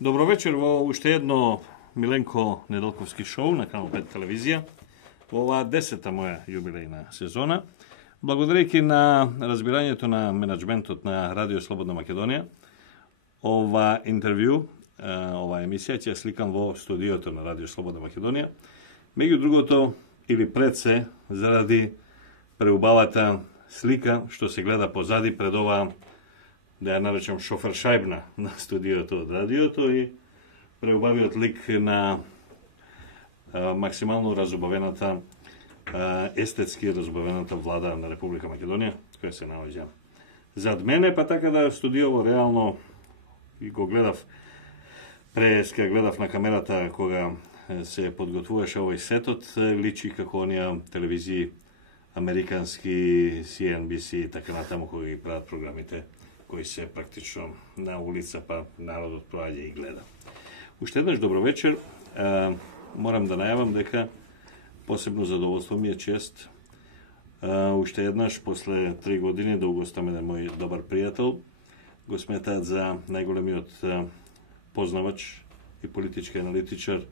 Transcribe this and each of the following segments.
Добро вечер во уште едно Миленко Неделковски шоу на канал 5 телевизија. Во оваа 10-та моја јубилејна сезона. Благодарејќи на разбирањето на менеджментот на Радио Слободна Македонија, ова интервју, ова емисија ќе сликам во студиото на Радио Слободна Македонија. Меѓу другото, или пред се, заради преубавата слика што се гледа позади пред ова, да ја наречам шофер шајбна на студиото од радиото и преубавиот лик на максимално разубавената, естетски разубавената влада на Република Македонија, која се наоѓа зад мене, па така да студиово реално и го гледав, преска гледав на камерата кога се подготвуваше овој сетот, личи како оние телевизии американски, CNBC и така натаму кои ги прават програмите кои се практично на улица, па народот проаѓа и гледа. Уште еднаш добро вечер. Морам да најавам дека посебно задоволство ми е чест уште еднаш после 3 години да угостам еден мој добар пријател. Го сметаат за најголемиот познавач и политички аналитичар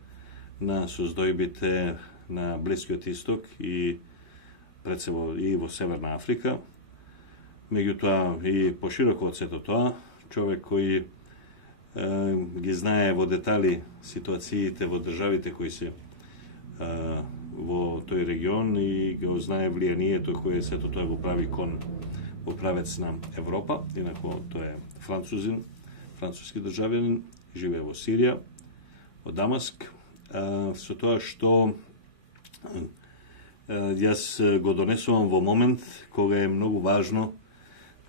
на создојбите на Блискиот Исток и пред се и во Северна Африка. Меѓутоа и пошироко од сето тоа, човек кој ги знае во детали ситуациите во државите кои се во тој регион и го знае влијанието кое сето тоа го прави кон во правец на Европа. Инако тој е французин, француски државјанин, живее во Сирија, во Дамаск. Со тоа што јас го донесувам во момент кога е многу важно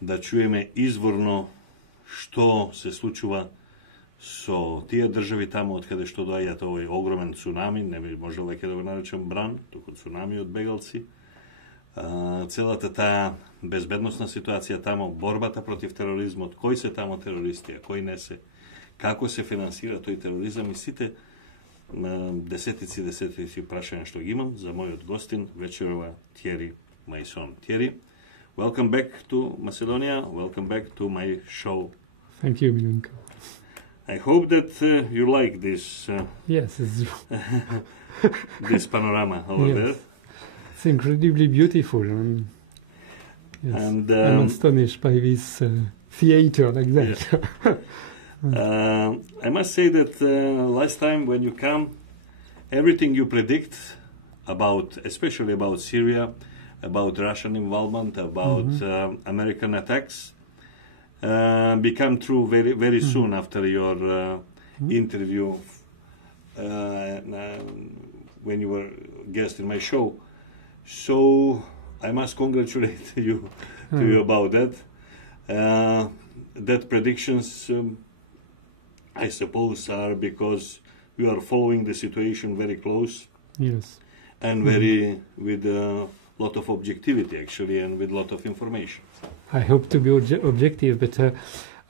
да чуеме изворно што се случува со тие држави таму од каде што доаѓаат овој огромен цунами, не би можел веќе да го наречам бран, туку цунами од бегалци. Целата таа безбедносна ситуација таму, борбата против тероризмот, кои се таму терористи, а кои не се, како се финансира тој тероризам и сите десетици прашања што ги имам за мојот гостин вечерова Thierry Meyssan. Thierry, welcome back to Macedonia. Welcome back to my show. Thank you, Milenko. I hope that you like this. Yes, it's this panorama over there. It's incredibly beautiful. Yes, And I'm astonished by this theater like that. Yeah. I must say that last time when you come, everything you predict about, especially about Syria, about Russian involvement, about American attacks, become true very, very soon after your interview when you were guest in my show. So I must congratulate you about that. That predictions, I suppose, are because you are following the situation very close. Yes. And very with lot of objectivity, actually, and with a lot of information. I hope to be objective, but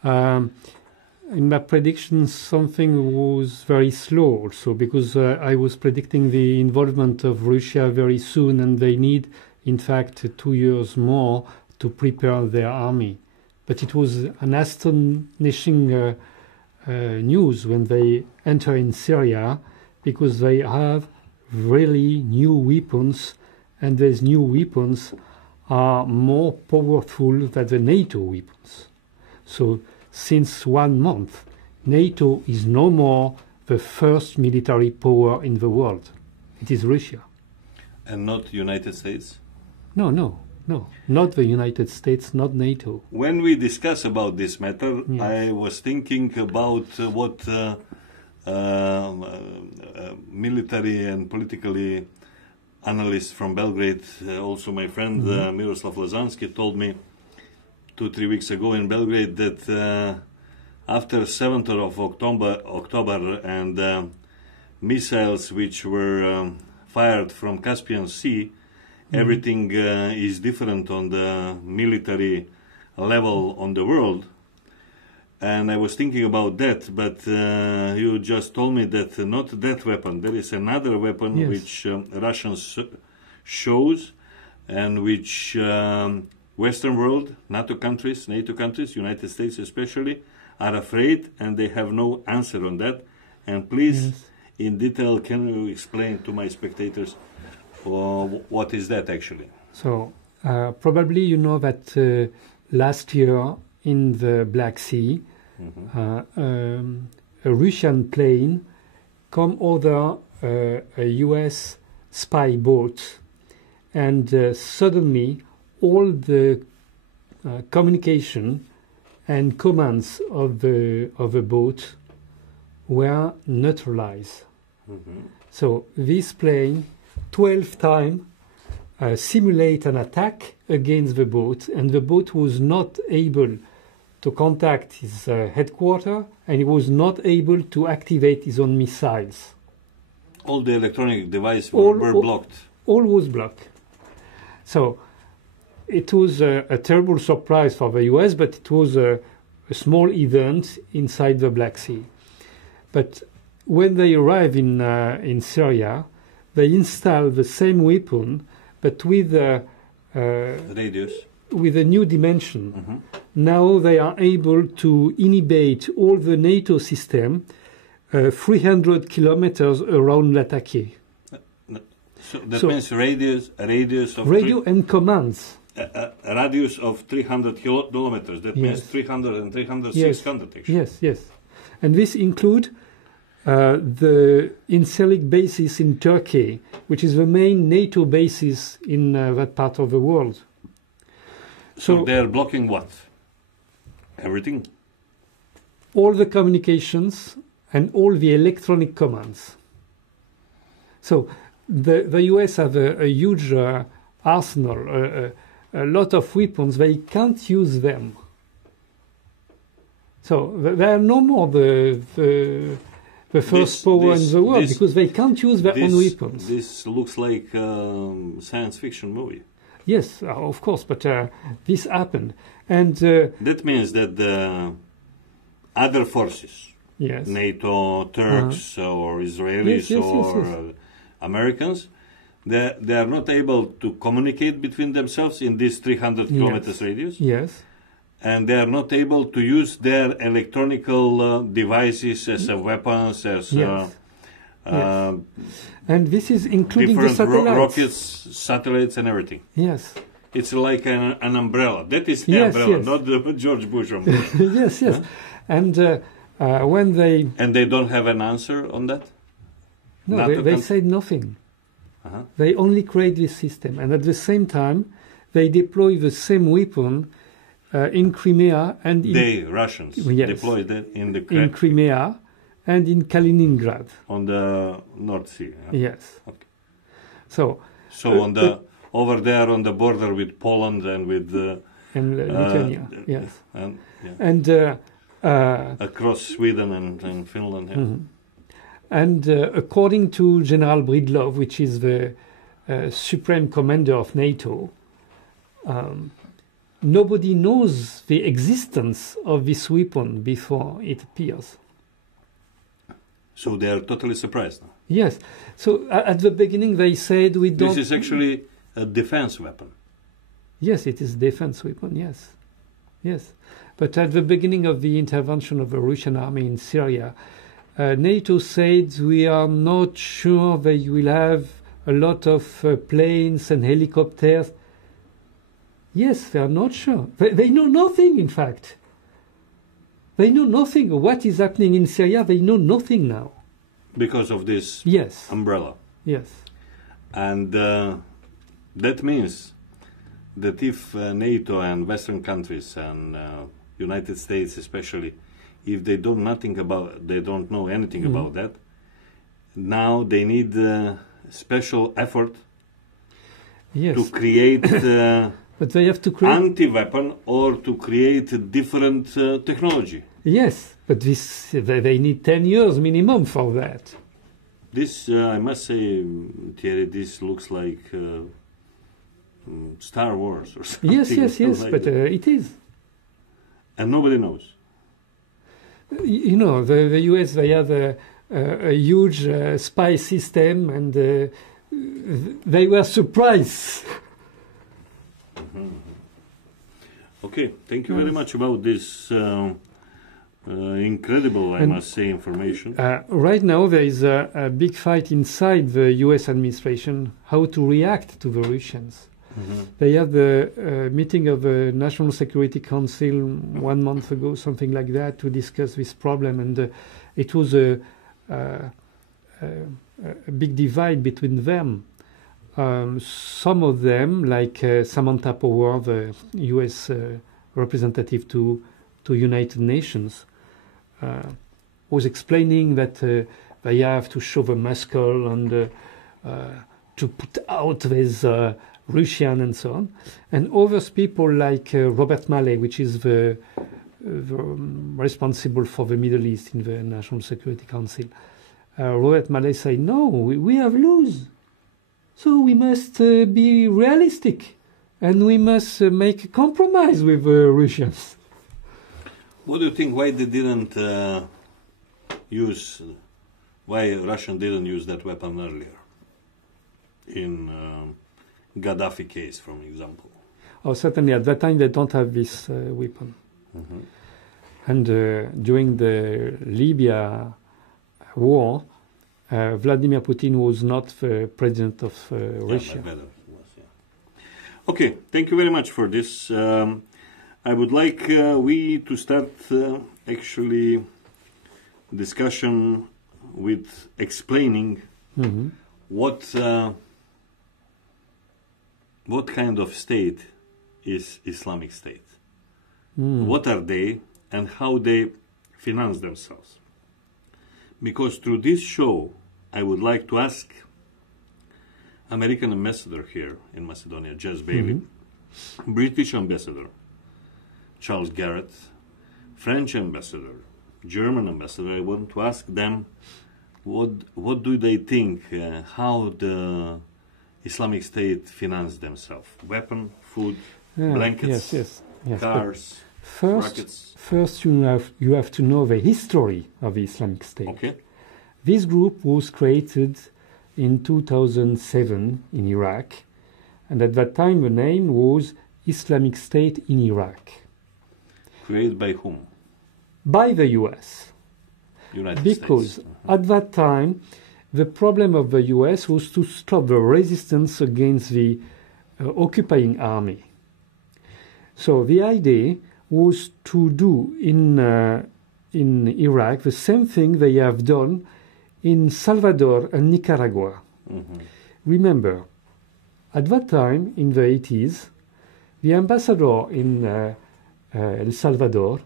in my predictions, something was very slow also, because I was predicting the involvement of Russia very soon, and they need, in fact, 2 years more to prepare their army. But it was an astonishing news when they enter in Syria, because they have really new weapons, and these new weapons are more powerful than the NATO weapons. So since 1 month, NATO is no more the first military power in the world. It is Russia. And not United States? No, not the United States, not NATO. When we discuss about this matter, Yes. I was thinking about what military and politically analysts from Belgrade, also my friend Miroslav Lazanski, told me 2-3 weeks ago in Belgrade that after 7th of October and missiles which were fired from Caspian Sea, everything is different on the military level on the world. And I was thinking about that, but you just told me that not that weapon. There is another weapon which Russians shows and which Western world, NATO countries, United States especially, are afraid and they have no answer on that. And please, Yes. in detail, can you explain to my spectators what is that actually? So probably you know that last year in the Black Sea, a Russian plane come over a US spy boat, and suddenly all the communication and commands of the boat were neutralized. So this plane 12 times simulate an attack against the boat, and the boat was not able to contact his headquarters, and he was not able to activate his own missiles. All the electronic devices were blocked. All was blocked. So it was a terrible surprise for the US, but it was a small event inside the Black Sea. But when they arrived in Syria, they installed the same weapon, but with Radius. with a new dimension. Now they are able to inhibit all the NATO system 300 kilometers around Latakia. So that means radius of radio and commands. A radius of 300 kilometers. That means 300 and 300, 600 actually. Yes. And this include the Incirlik basis in Turkey, which is the main NATO basis in that part of the world. So they are blocking what? Everything? All the communications and all the electronic commands. So the US have a huge arsenal, a lot of weapons. They can't use them. So they are no more the first power in the world, because they can't use their own weapons. This looks like a science fiction movie. Yes, of course, but this happened. And that means that the other forces, NATO, Turks, or Israelis, or Americans, they are not able to communicate between themselves in this 300 kilometers radius. Yes. And they are not able to use their electronical devices as weapons, as and this is including different the satellites. Rockets, satellites, and everything. Yes. It's like an umbrella. That is the umbrella, not the George Bush umbrella. Yes. And when they... And they don't have an answer on that? No, they said nothing. They only create this system. And at the same time, they deploy the same weapon in Crimea and in... Russians deployed that in Crimea and in Kaliningrad. On the North Sea. Yes. Okay. So on the... over there on the border with Poland and with and Lithuania, yes, and across Sweden and Finland. Yeah. And according to General Breedlove, which is the supreme commander of NATO, nobody knows the existence of this weapon before it appears. So they are totally surprised now. Yes. So at the beginning they said we don't... This is actually a defense weapon. Yes, it is a defense weapon, yes. But at the beginning of the intervention of the Russian army in Syria, NATO said we are not sure they will have a lot of planes and helicopters. Yes, they are not sure. They know nothing, in fact. They know nothing. What is happening in Syria, they know nothing now. Because of this umbrella. Yes. And that means that if NATO and Western countries and United States especially, if they don't know anything about that, now they need special effort to create but they have to create anti-weapon or to create different technology. Yes, but they need 10 years minimum for that. This, I must say, Thierry, this looks like Star Wars or something. Yes, like but it is. And nobody knows. You know, the US, they have a huge spy system, and they were surprised. Okay, thank you very much about this incredible, I must say, information. Right now there is a big fight inside the US administration how to react to the Russians. They had the meeting of the National Security Council 1 month ago, something like that, to discuss this problem, and it was a big divide between them. Some of them, like Samantha Power, the US representative to United Nations, was explaining that they have to show the muscle and to put out this Russian and so on. And other people like Robert Malley, which is the responsible for the Middle East in the National Security Council, Robert Malley said, no, we have lose. So we must be realistic and we must make a compromise with Russians. What do you think? Why they didn't why Russia didn't use that weapon earlier? In Gaddafi case, for example. Oh, certainly. At that time, they don't have this weapon. And during the Libya war, Vladimir Putin was not the president of Russia. Okay, thank you very much for this. I would like we to start actually discussion with explaining what kind of state is Islamic State. What are they and how they finance themselves. Because through this show, I would like to ask American ambassador here in Macedonia, Jess Bailey, British ambassador, Charles Garrett, French ambassador, German ambassador. I want to ask them what do they think, how the Islamic State finance themselves? Weapon, food, blankets, cars, rockets. First you have to know the history of the Islamic State. Okay. This group was created in 2007 in Iraq, and at that time the name was Islamic State in Iraq. Created by whom? By the US. United States. Because at that time the problem of the US was to stop the resistance against the occupying army. So the idea was to do in Iraq the same thing they have done in Salvador and Nicaragua. Remember, at that time, in the 80s, the ambassador in El Salvador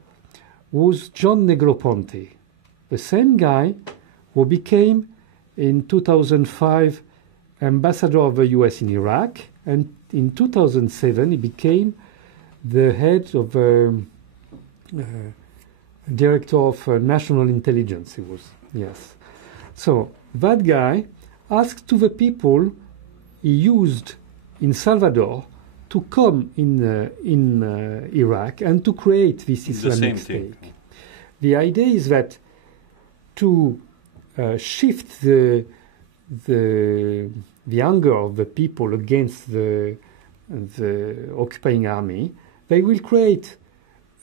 was John Negroponte, the same guy who became, in 2005, ambassador of the US in Iraq, and in 2007 he became the head of director of national intelligence. He was, yes. So that guy asked to the people he used in Salvador to come in Iraq and to create this Islamic State. The idea is that to shift the anger of the people against the occupying army, they will create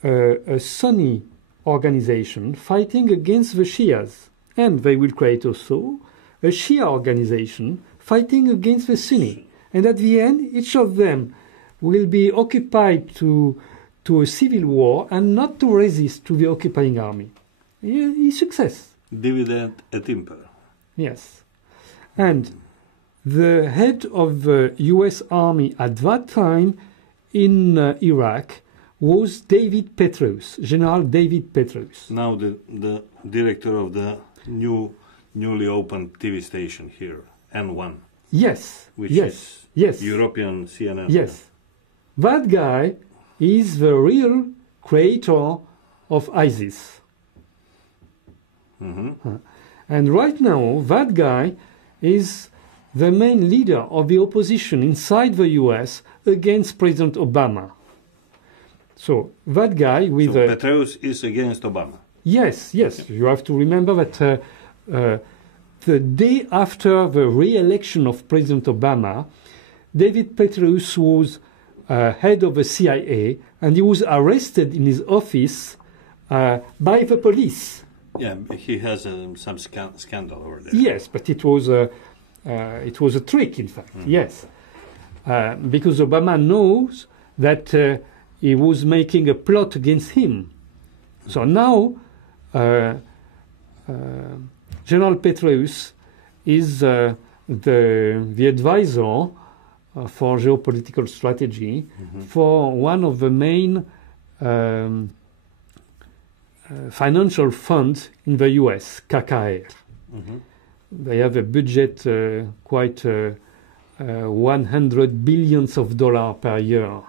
a Sunni organization fighting against the Shias, and they will create also a Shia organization fighting against the Sunni. And at the end, each of them will be occupied to a civil war and not to resist to the occupying army. It's success. Dividend et impera. Yes. And the head of the US Army at that time in Iraq was David Petraeus, General David Petraeus. Now the director of the newly opened TV station here, N1. Yes. Which is European CNN. Yes. That guy is the real creator of ISIS. And right now, that guy is the main leader of the opposition inside the US against President Obama. So that guy with... So Petraeus is against Obama? Yes. You have to remember that the day after the re-election of President Obama, David Petraeus was head of the CIA, and he was arrested in his office by the police. Yeah, he has some scandal over there. Yes, but it was a trick, in fact. Yes, because Obama knows that he was making a plot against him. So now General Petraeus is the advisor for geopolitical strategy for one of the main financial funds in the US, KKR. They have a budget quite $100 billion per year,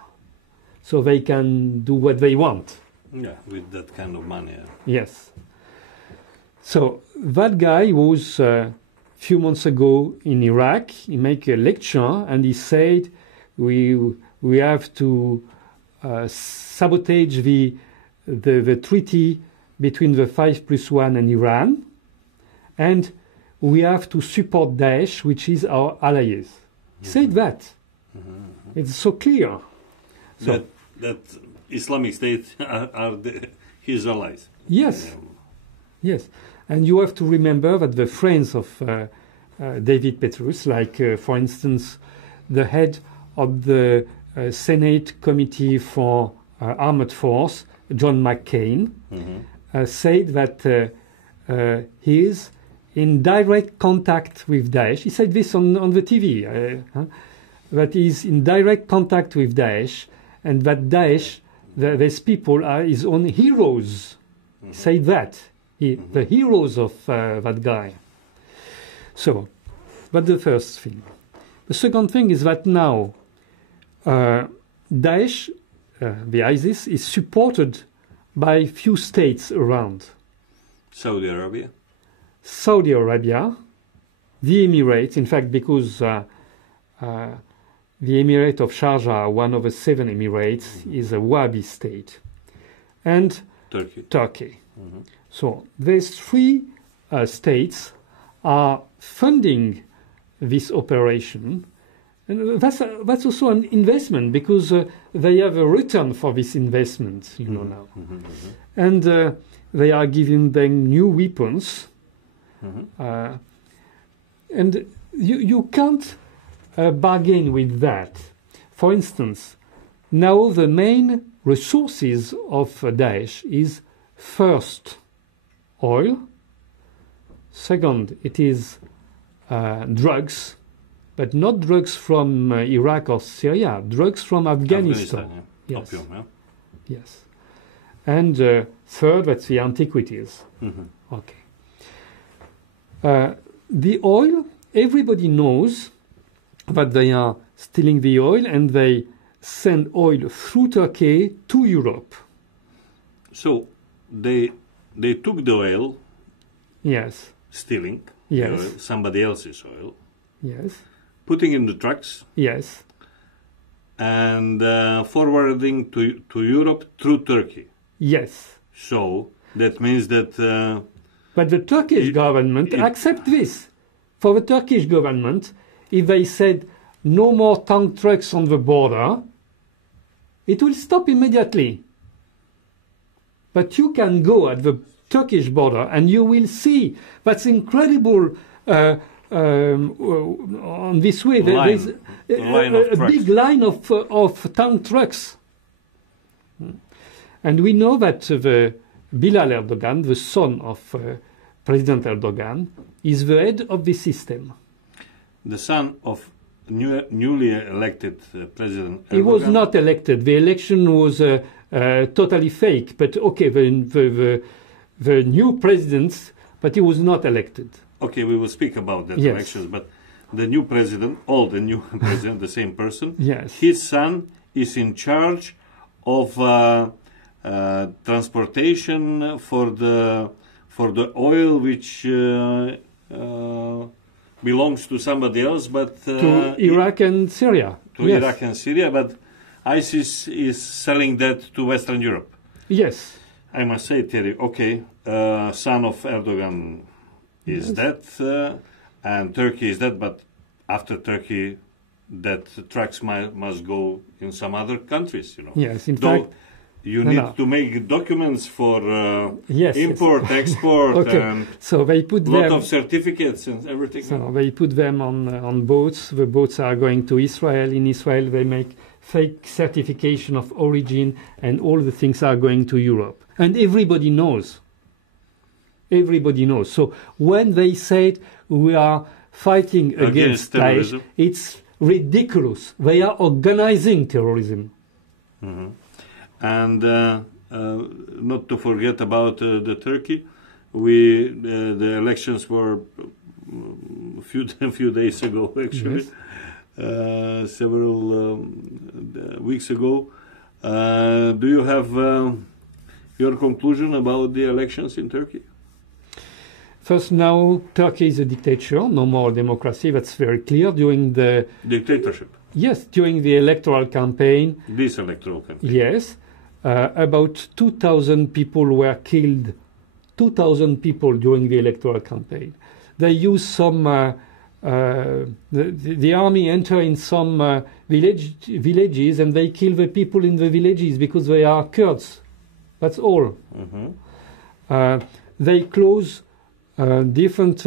so they can do what they want. Yeah, with that kind of money. Yes. So that guy was a few months ago in Iraq. He made a lecture and he said we have to sabotage the treaty between the 5+1 and Iran, and we have to support Daesh, which is our allies. He said that. It's so clear. So that Islamic State are his allies. Yes. Yes. And you have to remember that the friends of David Petraeus, like, for instance, the head of the Senate Committee for Armed Force, John McCain, said that he is in direct contact with Daesh. He said this on the TV, that he is in direct contact with Daesh, and that Daesh, these people are his own heroes. He said that. The heroes of that guy. So, that's the first thing. The second thing is that now Daesh, the ISIS, is supported by few states around. Saudi Arabia, the Emirates, in fact, because the Emirate of Sharjah, one of the 7 Emirates, is a Wahhabi state, and Turkey. So these 3 states are funding this operation, and that's also an investment, because they have a return for this investment, now, and they are giving them new weapons, and you can't bargain with that. For instance, now the main resources of Daesh is first oil, second it is drugs, but not drugs from Iraq or Syria, drugs from Afghanistan. Yeah. Yes. Opium, yeah. Yes. And third, that's the antiquities. Okay. The oil, everybody knows that they are stealing the oil, and they send oil through Turkey to Europe. So they took the oil. Yes. Stealing. Yes. The oil, somebody else's oil. Yes. Putting in the trucks. Yes. And forwarding to Europe through Turkey. Yes. So that means that. But the Turkish government accept this. For the Turkish government, if they said no more tank trucks on the border, it will stop immediately. But you can go at the Turkish border and you will see that's incredible. On this way, there is a big line of tank trucks. And we know that the Bilal Erdogan, the son of President Erdogan, is the head of the system. The son of newly elected President Erdogan? He was not elected. The election was totally fake. But okay, the new president, but he was not elected. Okay, we will speak about that elections, but the new president, the new president, the same person, yes. His son is in charge of transportation for the oil which belongs to somebody else, but to Iraq and Syria. To Iraq and Syria, but ISIS is selling that to Western Europe. Yes. I must say, Thierry, okay, son of Erdogan is that, and Turkey is that, but after Turkey, that trucks must go in some other countries, you know. Yes, in fact, you need to make documents for import, export, okay. and so they put lot of certificates and everything. So they put them on boats. The boats are going to Israel. In Israel, they make fake certification of origin, and all the things are going to Europe. And everybody knows. Everybody knows. So when they said we are fighting against Daesh, it's ridiculous. They are organizing terrorism. Mm-hmm. And not to forget about the Turkey, the elections were a few days ago, actually, yes. Several weeks ago. Do you have your conclusion about the elections in Turkey? First, now Turkey is a dictatorship, no more democracy. That's very clear. During the dictatorship. Yes, during the electoral campaign. This electoral campaign. Yes, about 2,000 people were killed. 2,000 people during the electoral campaign. They used some. The army enter in some villages and they kill the people in the villages because they are Kurds. That's all. Mm-hmm. They close different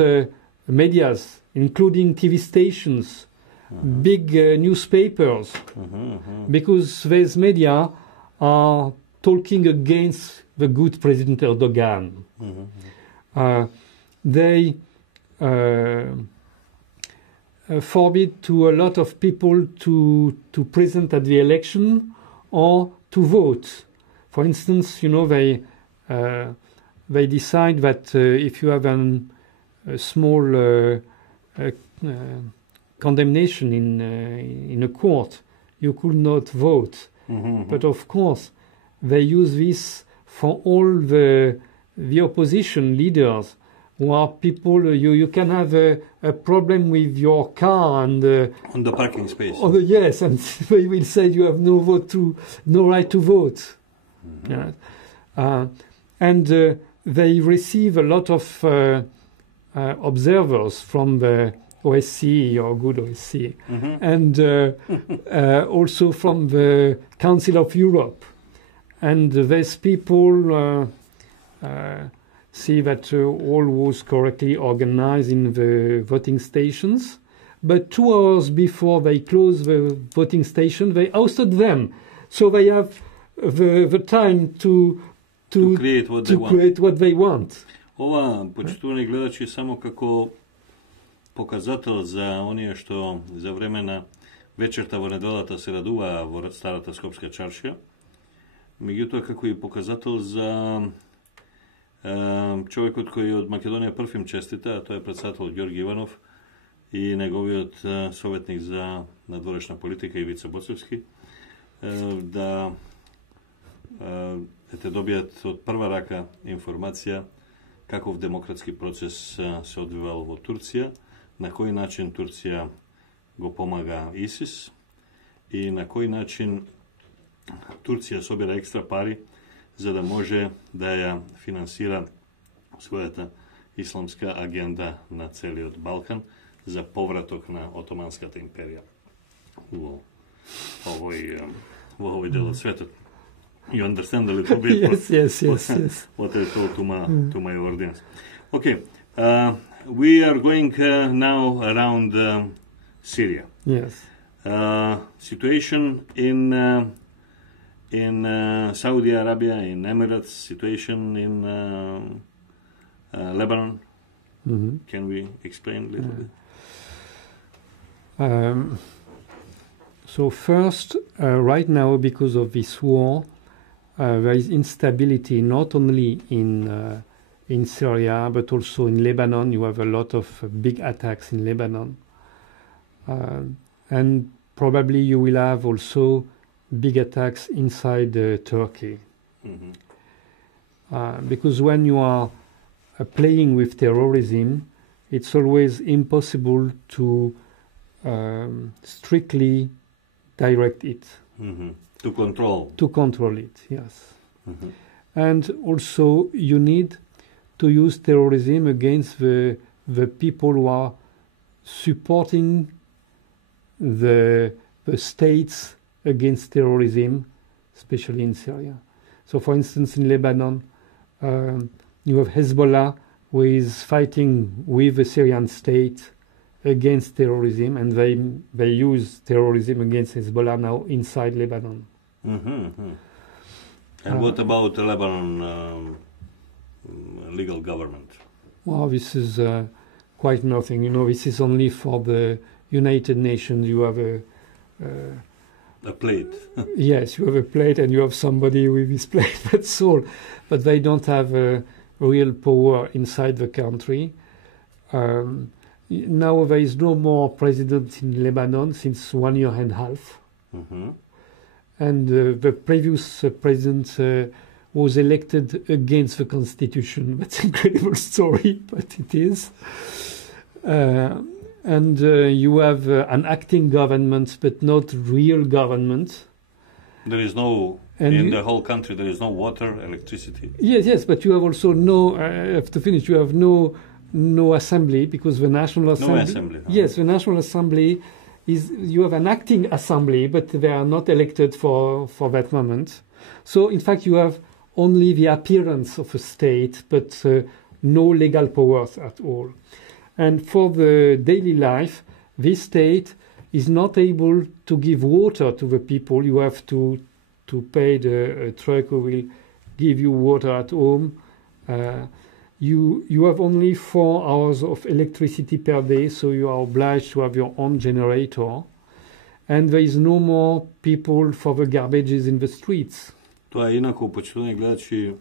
medias, including TV stations, mm-hmm. big newspapers, mm-hmm. because these media are talking against the good President Erdogan. Mm-hmm. They forbid to a lot of people to present at the election or to vote. For instance, you know, they decide that if you have a small condemnation in a court, you could not vote. Mm-hmm. But of course, they use this for all the opposition leaders, who are people. You can have a problem with your car and on the parking space. Yes, and they will say you have no right to vote. Mm-hmm. Yeah. And they receive a lot of observers from the OSCE or good OSCE, mm-hmm. and also from the Council of Europe. And these people see that all was correctly organized in the voting stations. But 2 hours before they close the voting station, they ousted them. So they have the time to create what they want. Ова, почитувани гледачи, само како показател за оние што за време на вечерта во неделата се радуваа во старата Скопска чаршија, меѓутоа како и показател за човекот кој од Македонија прв им честита, а тоа е председател Ѓорги Иванов и неговиот советник за надворешна политика Ивица Боцевски, да добијат од прва рака информација каков демократски процес се одвивал во Турција, на кој начин Турција го помага ИСИС и на кој начин Турција собира екстра пари за да може да ја финансира својата исламска агенда на целиот Балкан за повраток на Отоманската империја во овој дел од светот. You understand a little bit yes. What I told to my audience. Okay, we are going now around Syria. Yes. Situation in Saudi Arabia, in Emirates, situation in Lebanon. Mm-hmm. Can we explain a little bit? So first, right now, because of this war, there is instability not only in Syria but also in Lebanon. You have a lot of big attacks in Lebanon, and probably you will have also big attacks inside Turkey. Mm-hmm. Because when you are playing with terrorism, it's always impossible to strictly direct it. Mm-hmm. To control it, yes. Mm-hmm. And also you need to use terrorism against the people who are supporting the states against terrorism, especially in Syria. So, for instance, in Lebanon, you have Hezbollah, who is fighting with the Syrian state against terrorism, and they use terrorism against Hezbollah now inside Lebanon. And what about the Lebanon legal government? Well, this is quite nothing. You know, this is only for the United Nations. You have a plate. Yes, you have a plate and you have somebody with this plate, that's all. But they don't have real power inside the country. Now there is no more president in Lebanon since 1 year and a half. And the previous president was elected against the constitution. That's an incredible story, but it is. And you have an acting government, but not real government. There is no, in the whole country, there is no water, electricity. Yes, but you have also no, I have to finish, you have no assembly, because the National Assembly... No assembly. Huh? Yes, the National Assembly is, you have an acting assembly, but they are not elected for that moment. So, in fact, you have only the appearance of a state, but no legal powers at all. And for the daily life, this state is not able to give water to the people. You have to pay the truck who will give you water at home. You have only 4 hours of electricity per day, so you are obliged to have your own generator. And there is no more people for the garbages in the streets. Това е инако почитуване, гледачи,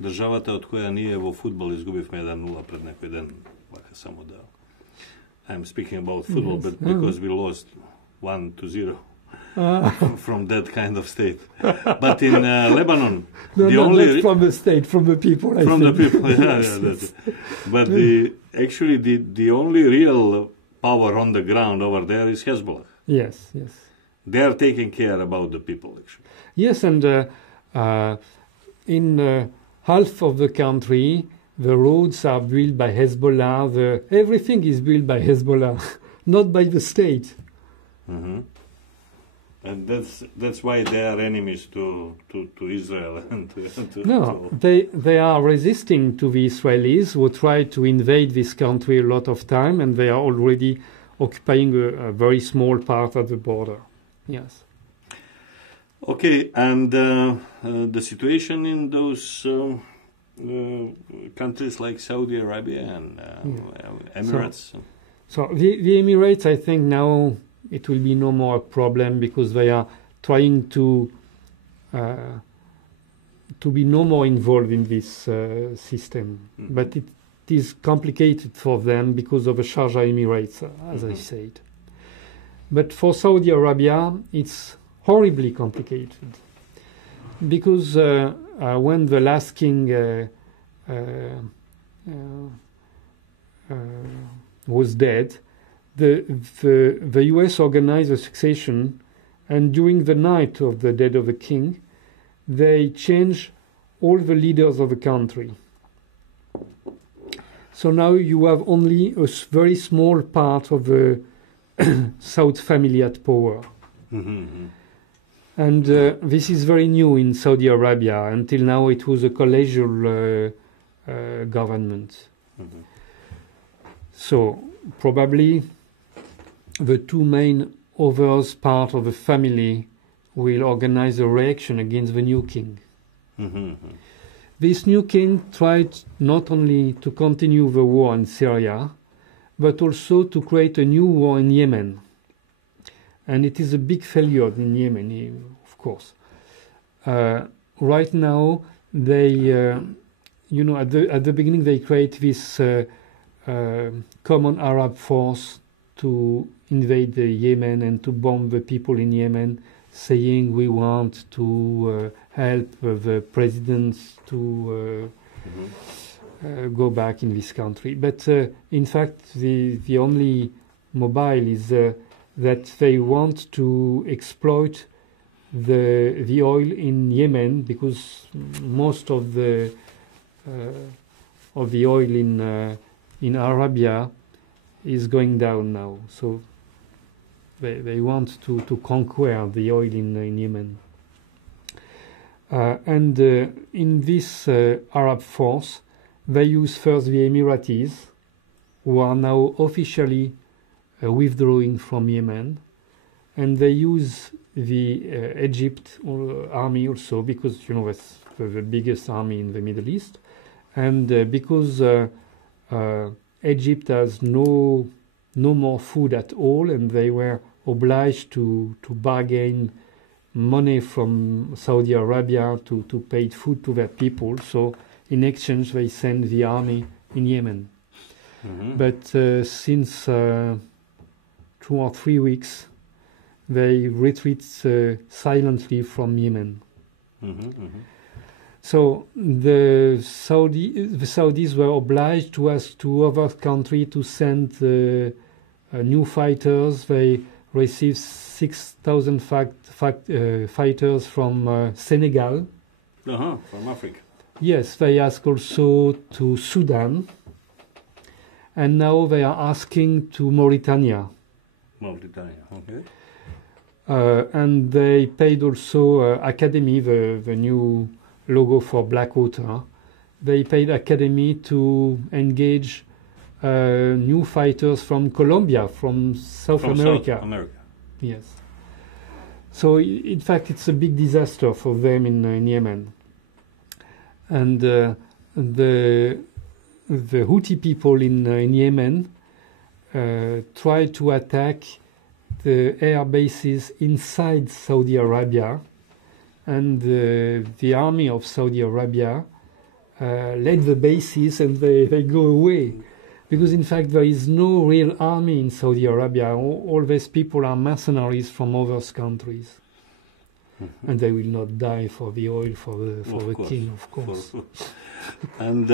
държавата от која ние во фудбал изгубивме 1-0 пред некој ден. Вака само да... I'm speaking about football, yes. But because we lost 1-0 from that kind of state. But in Lebanon, not from the state, from the people. From the people, yeah. That's it. But actually, the only real power on the ground over there is Hezbollah. Yes. They are taking care about the people, actually. Yes, and in half of the country, the roads are built by Hezbollah. Everything is built by Hezbollah, not by the state. And that's why they are enemies to Israel. And they are resisting to the Israelis who try to invade this country a lot of time, and they are already occupying a very small part of the border. Yes. Okay, and the situation in those countries like Saudi Arabia and Emirates? So the Emirates, I think now it will be no more a problem, because they are trying to be no more involved in this system. But it is complicated for them because of the Sharjah Emirates, as I said. But for Saudi Arabia, it's horribly complicated, because when the last king was dead, the US organized a succession, and during the night of the death of the king, they changed all the leaders of the country. So now you have only a very small part of the Saud family at power. And this is very new in Saudi Arabia. Until now it was a collegial government. So probably the two main others part of the family will organize a reaction against the new king. This new king tried not only to continue the war in Syria, but also to create a new war in Yemen. And it is a big failure in Yemen, of course. Right now, they, at the beginning they create this common Arab force to invade the Yemen and to bomb the people in Yemen, saying we want to help the presidents to go back in this country. But in fact, the only mobile is that they want to exploit the oil in Yemen, because most of the oil in Arabia is going down now. So They want to conquer the oil in Yemen. And in this Arab force, they use first the Emiratis, who are now officially withdrawing from Yemen, and they use the Egypt army also, because that's the biggest army in the Middle East, and because Egypt has no more food at all, and they were obliged to bargain money from Saudi Arabia to pay food to their people. So in exchange they send the army in Yemen. Mm-hmm. But since 2 or 3 weeks they retreat silently from Yemen. Mm-hmm, mm-hmm. So the Saudis were obliged to ask to other countries to send new fighters. They received 6,000 fighters from Senegal. From Africa. Yes, they asked also to Sudan. And now they are asking to Mauritania. Mauritania, okay. And they paid also Academy, the new logo for Blackwater. They paid Academy to engage new fighters from Colombia, from South America. South America. Yes. So in fact, it's a big disaster for them in Yemen. And the Houthi people in Yemen try to attack the air bases inside Saudi Arabia, and the army of Saudi Arabia led the bases, and they go away. Because in fact there is no real army in Saudi Arabia. All these people are mercenaries from other countries. Mm-hmm. And they will not die for the oil, for the king, of course. And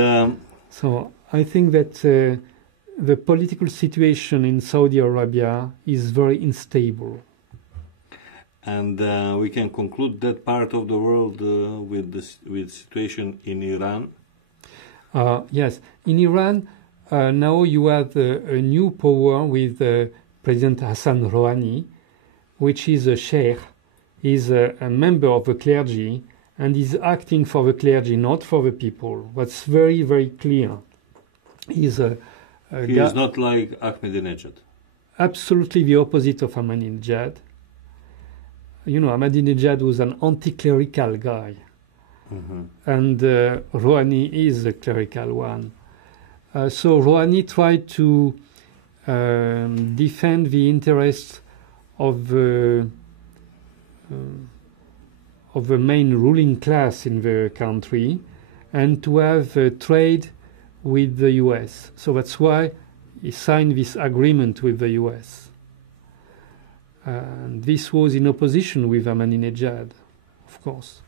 so I think that the political situation in Saudi Arabia is very unstable. And we can conclude that part of the world with situation in Iran. Yes, in Iran now you have a new power with President Hassan Rouhani, which is a sheikh. He's a member of the clergy, and is acting for the clergy, not for the people. That's very, very clear. He is not like Ahmadinejad. Absolutely the opposite of Ahmadinejad. Ahmadinejad was an anti-clerical guy. Mm-hmm. And Rouhani is a clerical one. So Rouhani tried to defend the interests of the main ruling class in the country, and to have trade with the US. So that's why he signed this agreement with the US. And this was in opposition with Ahmadinejad, of course.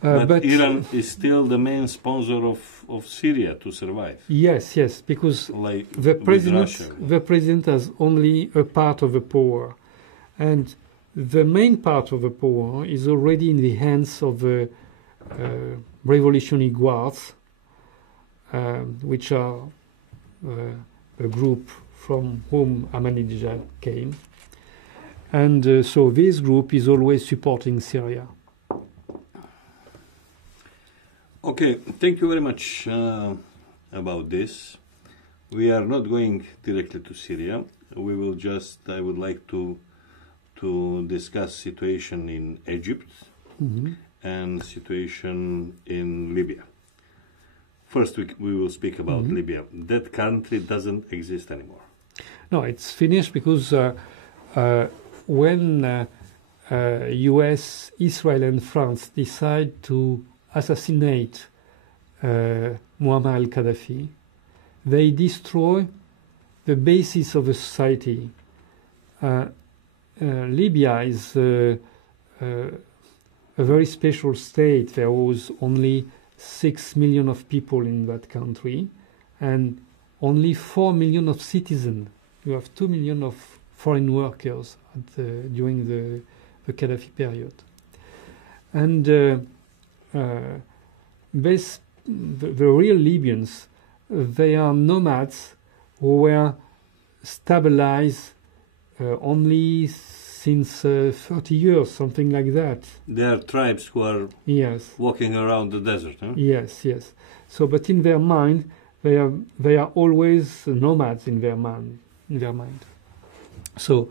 But Iran is still the main sponsor of Syria to survive. Yes, because like the president has only a part of the power. And the main part of the power is already in the hands of the Revolutionary Guards, which are a group from whom Ahmadinejad came. And so this group is always supporting Syria. Okay, thank you very much about this. We are not going directly to Syria. We will I would like to discuss situation in Egypt, mm-hmm. and situation in Libya. First, we will speak about mm-hmm. Libya. That country doesn't exist anymore. No, it's finished because when US, Israel and France decide to assassinate Muammar al-Gaddafi, they destroy the basis of a society. Libya is a very special state. There was only 6 million of people in that country, and only 4 million of citizens. You have 2 million of foreign workers during the Gaddafi period. And the real Libyans, they are nomads who were stabilized only since 30 years, something like that. There are tribes who are Yes. walking around the desert. Huh? Yes, yes. So, but in their mind, they are always nomads in their mind. So,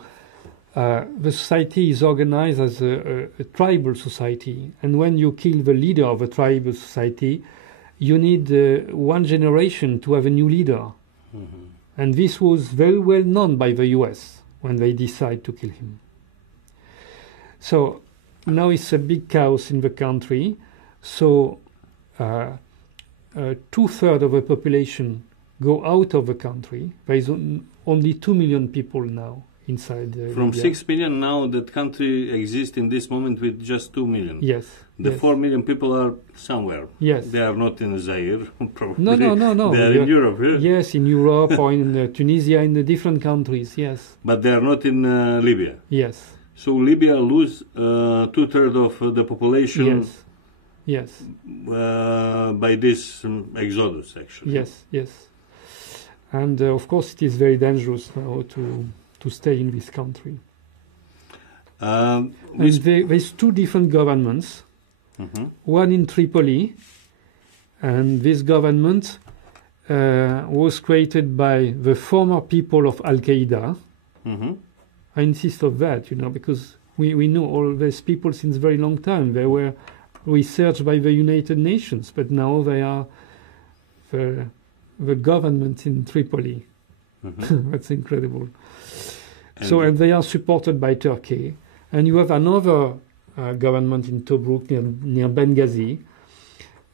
the society is organized as a tribal society, and when you kill the leader of a tribal society, you need one generation to have a new leader. Mm-hmm. And this was very well known by the US when they decide to kill him. So now it's a big chaos in the country. So 2/3 of the population go out of the country. There is only 2 million people now inside. From Libya. 6 million now, that country exists in this moment with just 2 million. Yes. The yes. 4 million people are somewhere. Yes. They are not in Zaire, probably. No. They are in Europe. Yeah? Yes, in Europe or in Tunisia, in the different countries. Yes. But they are not in Libya. Yes. So Libya lose 2/3 of the population. Yes. Yes. By this exodus, actually. Yes. And of course, it is very dangerous now to stay in this country. There's two different governments. Mm-hmm. One in Tripoli, and this government was created by the former people of Al Qaeda. Mm-hmm. I insist on that, because we know all these people since a very long time. They were researched by the United Nations, but now they are the government in Tripoli. Mm-hmm. That's incredible. And they are supported by Turkey. And you have another government in Tobruk near Benghazi.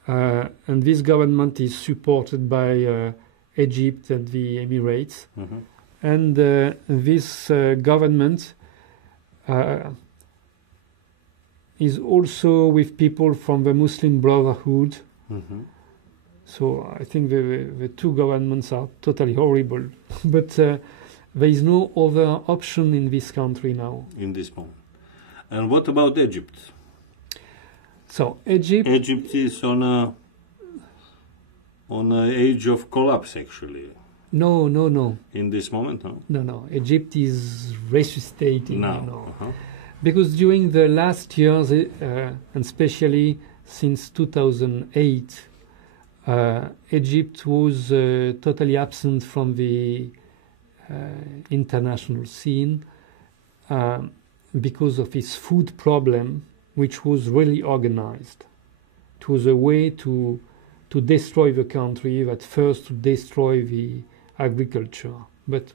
And this government is supported by Egypt and the Emirates. Mm-hmm. And this government is also with people from the Muslim Brotherhood. Mm-hmm. So I think the two governments are totally horrible. But there is no other option in this country now. In this moment. And what about Egypt? So Egypt is on a age of collapse, actually. No. In this moment, no? No. Egypt is resuscitating now. Uh-huh. Because during the last years, and especially since 2008, Egypt was totally absent from the international scene because of its food problem, which was really organized. It was a way to destroy the country, at first to destroy the agriculture. But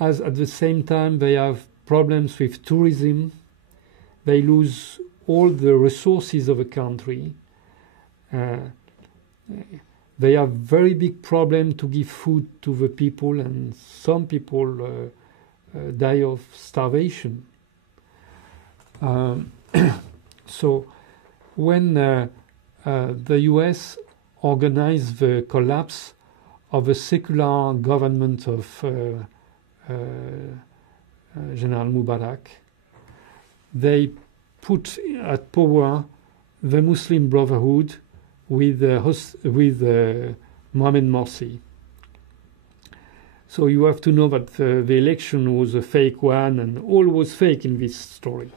as at the same time they have problems with tourism, they lose all the resources of a country. They have very big problem to give food to the people, and some people die of starvation. So when the US organized the collapse of the secular government of General Mubarak, they put at power the Muslim Brotherhood with Mohamed Morsi. So you have to know that the election was a fake one, and all was fake in this story.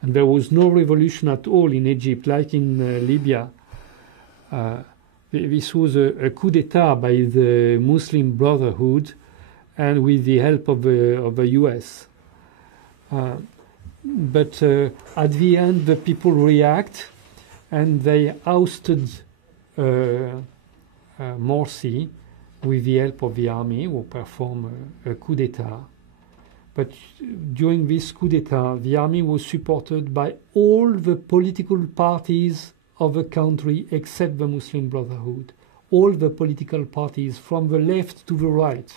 And there was no revolution at all in Egypt, like in Libya. This was a coup d'etat by the Muslim Brotherhood, and with the help of the US. But at the end, the people react, and they ousted Morsi with the help of the army, who performed a coup d'etat. But during this coup d'etat, the army was supported by all the political parties of the country except the Muslim Brotherhood. All the political parties, from the left to the right,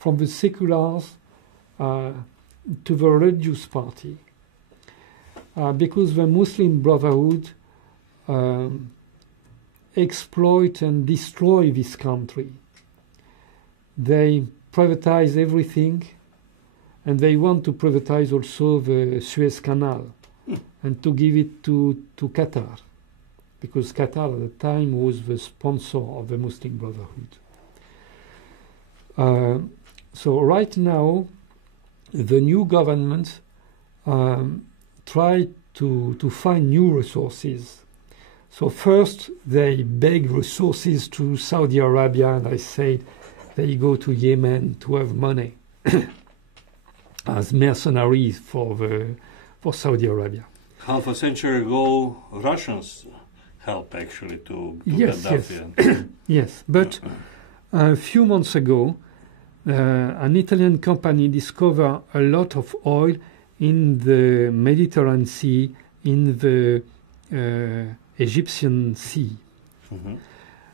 from the seculars to the religious party. Because the Muslim Brotherhood exploit and destroy this country. They privatize everything, and they want to privatize also the Suez Canal and to give it to Qatar, because Qatar at the time was the sponsor of the Muslim Brotherhood. So right now, the new government try to find new resources. So first they beg resources to Saudi Arabia, and I said they go to Yemen to have money as mercenaries for Saudi Arabia. Half a century ago, Russians helped actually to yes, Gaddafi. Yes, yes. But a few months ago, an Italian company discovered a lot of oil in the Mediterranean Sea, in the Egyptian Sea. Mm-hmm.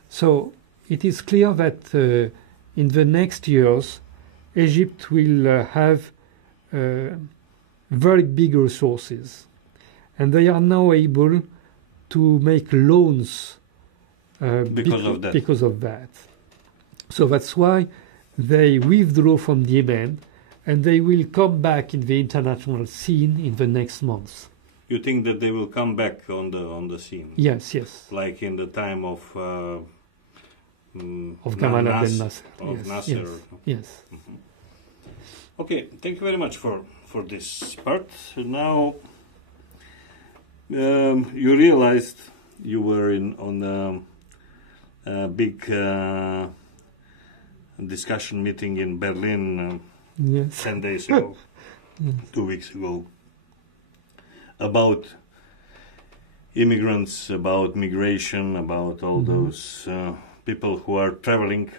So it is clear that in the next years, Egypt will have very big resources. And they are now able to make loans because of that. So that's why they withdraw from Yemen, and they will come back in the international scene in the next months. You think that they will come back on the scene? Yes, yes. Like in the time of Gamal Abdel Nasser. Of yes, Nasser. Yes. Yes. Mm-hmm. Okay, thank you very much for this part. Now, you realized you were on a big discussion meeting in Berlin Yes. 10 days ago, Yes. 2 weeks ago, about immigrants, about migration, about all those people who are traveling.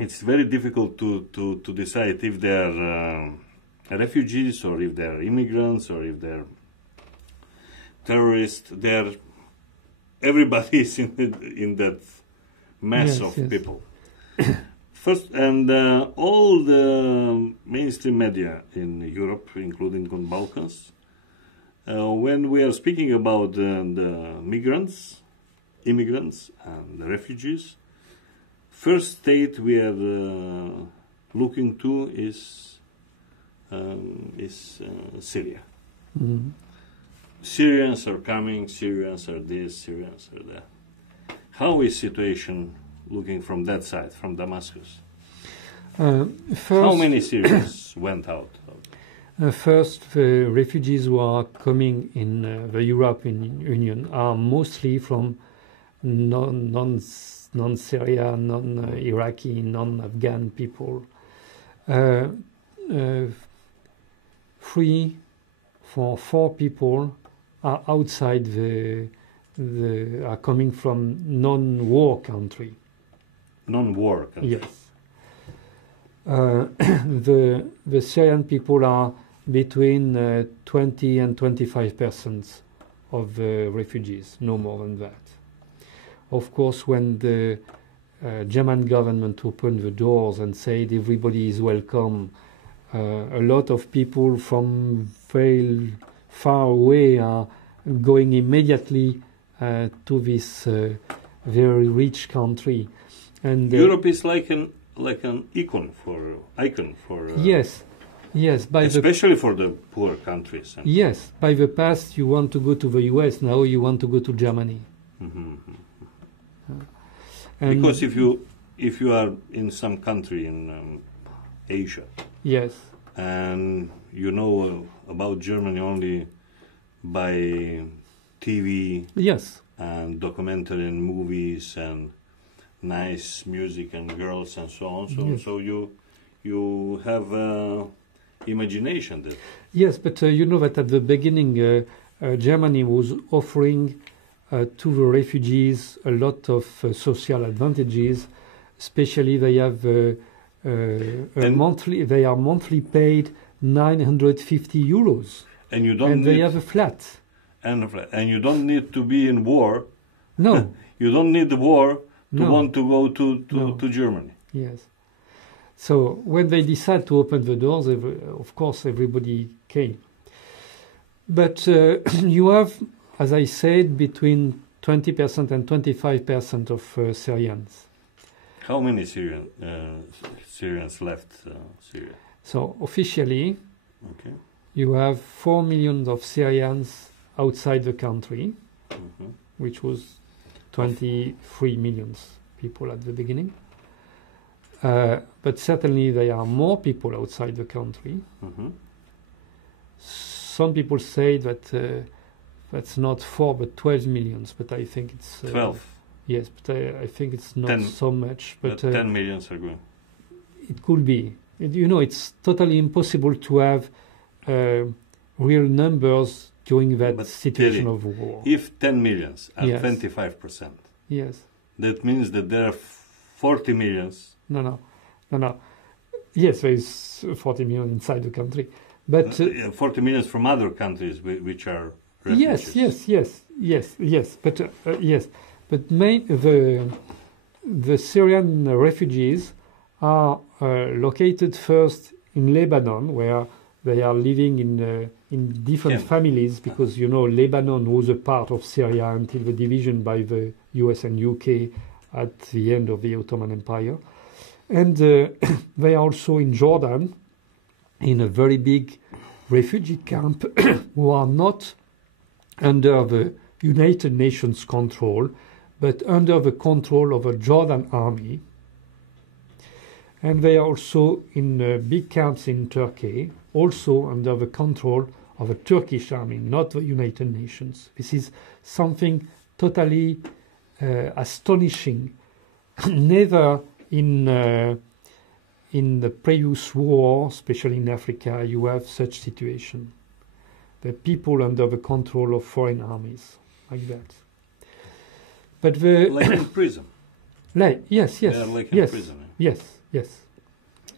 It's very difficult to decide if they are refugees or if they are immigrants or if they're terrorists. Everybody is in that mass of people. First, and all the mainstream media in Europe, including on Balkans, when we are speaking about the immigrants and the refugees, first state we are looking to is Syria. Mm-hmm. Syrians are coming, Syrians are this, Syrians are that. How is situation looking from that side, from Damascus? How many Syrians went out? First, the refugees who are coming in the European Union are mostly from non-Syria, non-Iraqi, non-Afghan people. 4 people are outside are coming from non-war country. Non-war country. Yes. The Syrian people are between 20 and 25% of the refugees, no more than that. Of course, when the German government opened the doors and said everybody is welcome, a lot of people from very far away are going immediately to this very rich country. And Europe is like an icon for yes, especially for the poor countries. Yes, by the past you want to go to the US, now you want to go to Germany. Mm-hmm. Because if you are in some country in Asia, yes, and you know about Germany only by TV, yes, and documentary and movies and nice music and girls and so on, yes. So you have imagination there. Yes, but you know that at the beginning Germany was offering to the refugees a lot of social advantages. Especially they have they are monthly paid 950 euros, and you don't they have a flat. And you don't need to be in war. No, you don't need the war to No. want to go to No. Germany. Yes. So when they decide to open the doors, of course everybody came. But you have, as I said, between 20% and 25% of Syrians. How many Syrians left Syria? So officially, Okay. you have 4 million of Syrians outside the country, which was 23 million people at the beginning. but certainly there are more people outside the country. Some people say that that's not 4 but 12 millions, but I think it's 12. Yes, but I think it's not 10, so much. But 10 millions are going. It could be. You know, it's totally impossible to have real numbers during that situation of war. If 10 millions are Yes. 25%, Yes. that means that there are 40 millions. No. Yes, there is 40 million inside the country, but 40 millions from other countries which are refugees. yes. But but the Syrian refugees are located first in Lebanon, where they are living in different families, because you know Lebanon was a part of Syria until the division by the US and UK at the end of the Ottoman Empire. And they are also in Jordan, in a very big refugee camp, who are not under the United Nations control, but under the control of a Jordan army. And they are also in big camps in Turkey, also under the control of a Turkish army, not the United Nations. This is something totally astonishing. Never in the previous war, especially in Africa, you have such situation. The people under the control of foreign armies, like that. But like in prison. Yes. They are like in prison. Yes.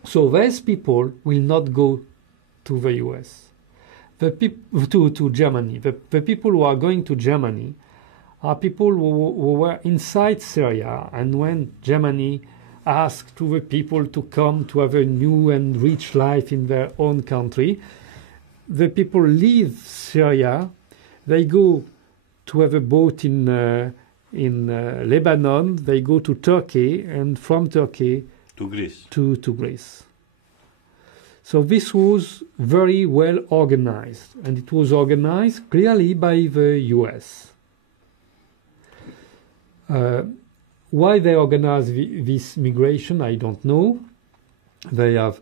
So these people will not go to the US, to Germany. The people who are going to Germany are people who were inside Syria, and when Germany asked to the people to come to have a new and rich life in their own country, the people leave Syria, they go to have a boat in Lebanon, they go to Turkey, and from Turkey to Greece. To Greece. So this was very well organized, and it was organized clearly by the US. Why they organized this migration, I don't know. They have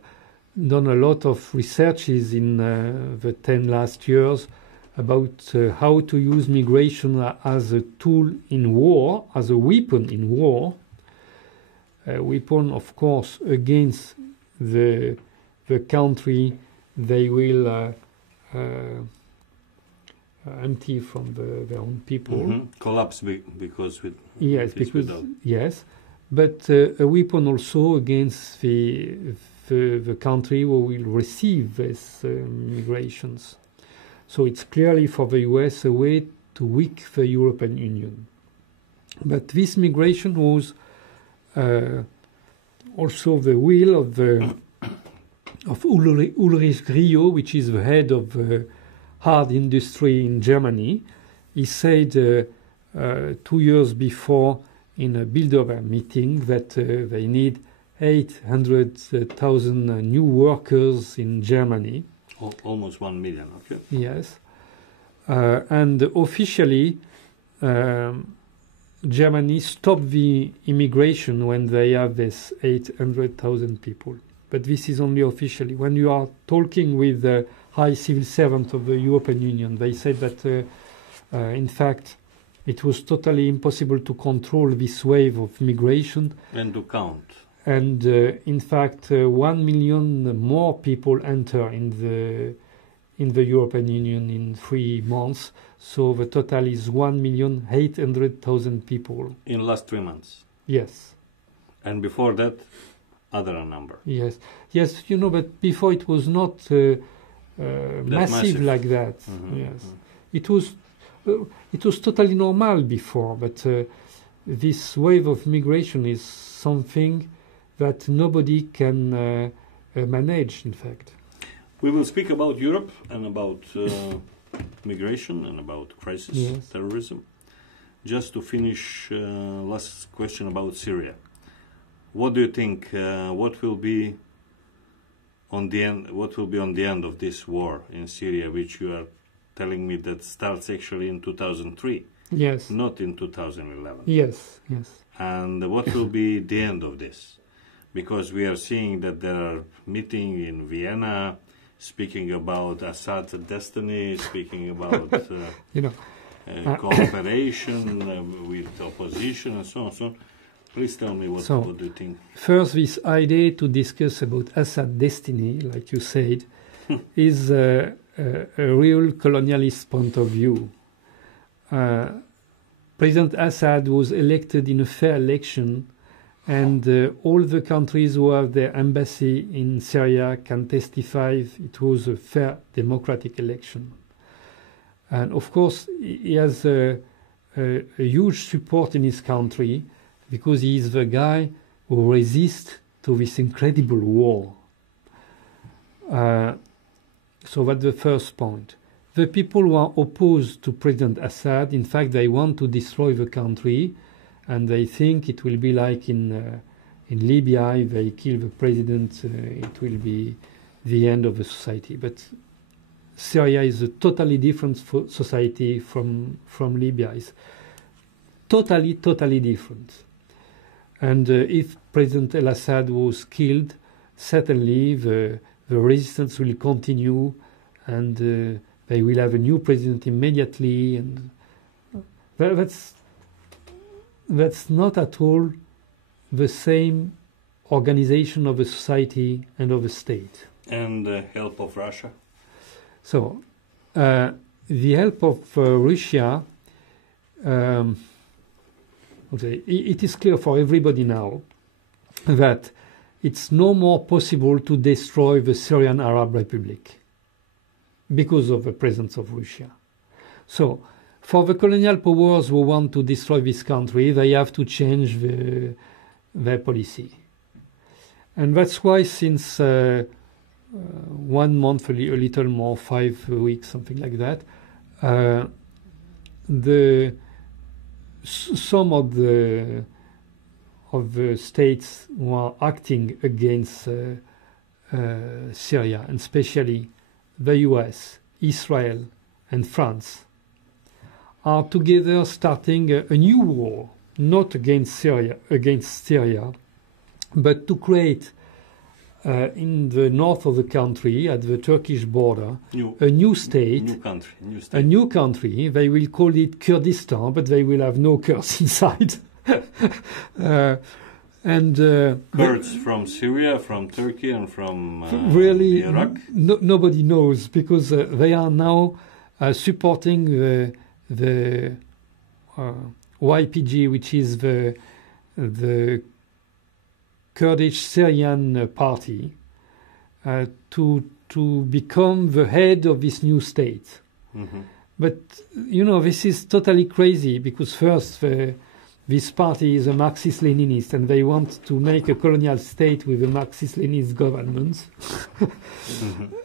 done a lot of researches in the 10 last years about how to use migration as a tool in war, as a weapon in war. A weapon, of course, against the country they will empty from their own people. Collapse because yes, but a weapon also against the country who will receive these migrations. So it's clearly for the US a way to weaken the European Union. But this migration was also the will of Ulrich Griot, which is the head of hard industry in Germany. He said 2 years before in a Bilderberg meeting that they need 800,000 new workers in Germany. Almost 1 million, okay. Yes. And officially, Germany stopped the immigration when they have this 800,000 people. But this is only officially. When you are talking with the high civil servants of the European Union, they said that, in fact, it was totally impossible to control this wave of migration. And to count. And, in fact, 1 million more people enter in the European Union in 3 months. So the total is 1,800,000 people. In the last 3 months? Yes. And before that, other number? Yes, you know, but before it was not massive like that. It was totally normal before, but this wave of migration is something that nobody can manage, in fact. We will speak about Europe and about migration and about crisis, terrorism. Just to finish, last question about Syria. What do you think? What will be on the end? What will be on the end of this war in Syria, which you are telling me that starts actually in 2003? Yes. Not in 2011. Yes. And what will be the end of this? because we are seeing that there are meetings in Vienna speaking about Assad's destiny, speaking about cooperation with opposition and so on. So please tell me what do you think? First, this idea to discuss about Assad's destiny, like you said, is a real colonialist point of view. President Assad was elected in a fair election, and all the countries who have their embassy in Syria can testify it was a fair democratic election. And of course, he has a huge support in his country because he is the guy who resists to this incredible war. So that's the first point. The people who are opposed to President Assad, in fact, they want to destroy the country, and they think it will be like in Libya. If they kill the president, it will be the end of the society. But Syria is a totally different society from Libya. It's totally different. And if President al-Assad was killed, certainly the resistance will continue, and they will have a new president immediately. And that's not at all the same organization of a society and of a state. And the help of Russia? So, the help of Russia, it is clear for everybody now that it's no more possible to destroy the Syrian Arab Republic because of the presence of Russia. So, for the colonial powers who want to destroy this country, they have to change their policy. And that's why since 1 month, a little more, 5 weeks, something like that, some of the states who are acting against Syria, and especially the US, Israel, and France, are together starting a new war, not against Syria, but to create in the north of the country, at the Turkish border, a new state. A new country. They will call it Kurdistan, but they will have no Kurds inside. Kurds from Syria, from Turkey, and from really Iraq? Nobody knows, because they are now supporting the YPG, which is the Kurdish Syrian party, to become the head of this new state. Mm-hmm. But this is totally crazy, because first this party is a Marxist-Leninist, and they want to make a colonial state with a Marxist-Leninist government.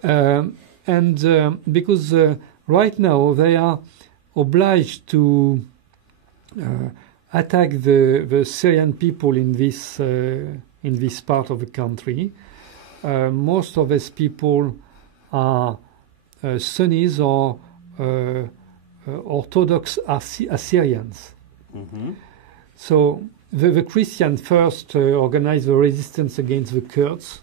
Mm-hmm. Because right now they are obliged to attack the Syrian people in this part of the country. Most of these people are Sunnis or Orthodox Assyrians. Mm-hmm. So the Christians first organized the resistance against the Kurds.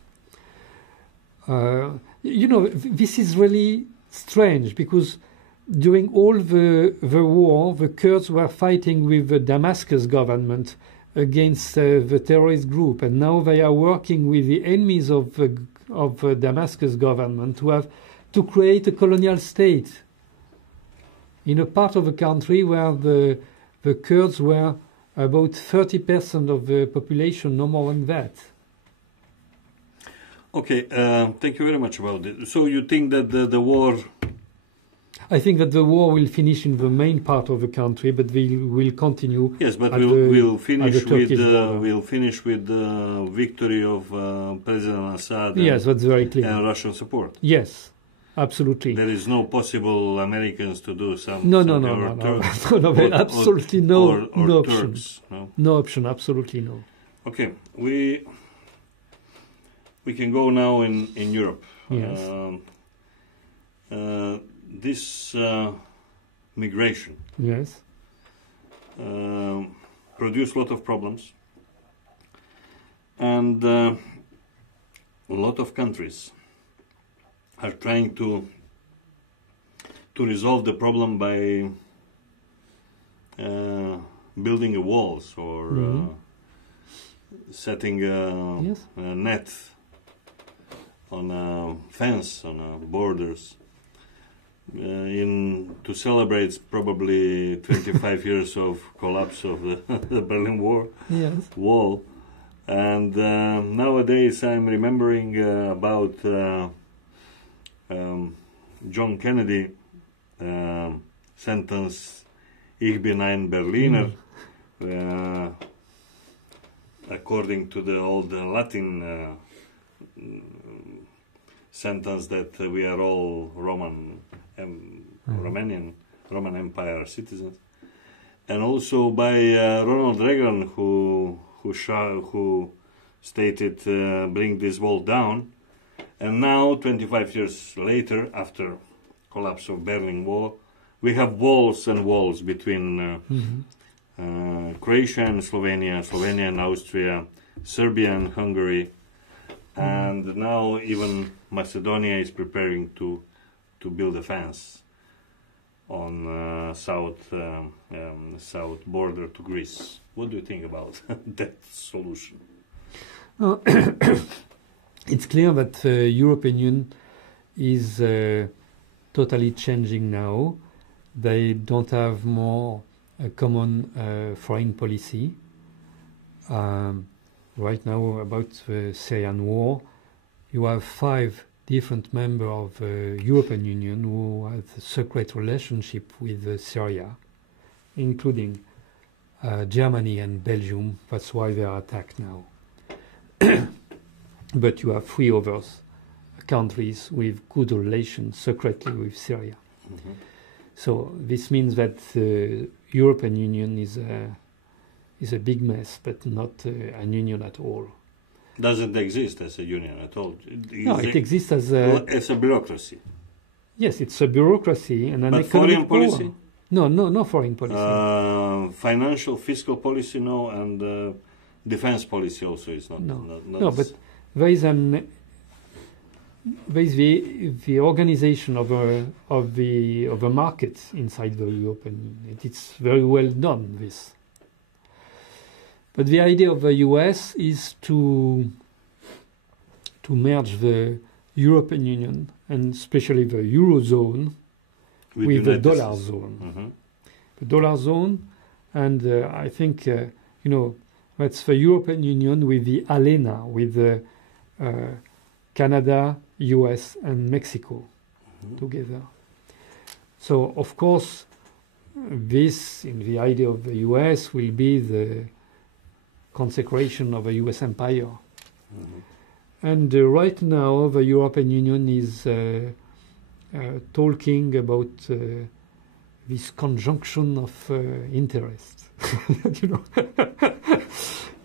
This is really strange, because during all the war, the Kurds were fighting with the Damascus government against the terrorist group, and now they are working with the enemies of the Damascus government to create a colonial state in a part of the country where the Kurds were about 30% of the population, no more than that. Okay, thank you very much about it. So you think that the war... I think that the war will finish in the main part of the country, but will continue. Yes, but we'll finish with the victory of President Assad. Yes, that's very clear. And Russian support. Yes, absolutely. There is no possible Americans to do something. No, absolutely no option. Turks, no? No option, absolutely no. Okay, we can go now in Europe. Yes. This migration produced a lot of problems. And a lot of countries are trying to resolve the problem by building walls or setting a net on a fence on borders to celebrate probably 25 years of collapse of the Berlin Wall. And nowadays I'm remembering about John Kennedy sentence Ich bin ein Berliner, according to the old Latin sentence that we are all Roman Empire citizens, and also by Ronald Reagan, who stated bring this wall down. And now 25 years later, after collapse of Berlin Wall, we have walls and walls between Croatia and Slovenia, Slovenia and Austria, Serbia and Hungary, and now even Macedonia is preparing to build a fence on south border to Greece. What do you think about that solution? It's clear that the European Union is totally changing now. They don't have more a common foreign policy. Right now, about the Syrian war, you have 5 different members of the European Union who have a secret relationship with Syria, including Germany and Belgium. That's why they are attacked now. But you have 3 other countries with good relations secretly with Syria. So this means that the European Union is a big mess, but not an union at all. Doesn't exist as a union at all. No, it exists as a bureaucracy. Yes, it's a bureaucracy and an but economic foreign policy? Power. No foreign policy. Financial, fiscal policy, no, and defense policy also is not. No, but there is the organization of a market inside the European Union. It's very well done, this. But the idea of the US is to merge the European Union and especially the Eurozone with the dollar zone. The dollar zone, and I think that's the European Union with the ALENA, with Canada, US and Mexico together. So of course this, in the idea of the US, will be the consecration of a US empire. And right now the European Union is talking about this conjunction of interests.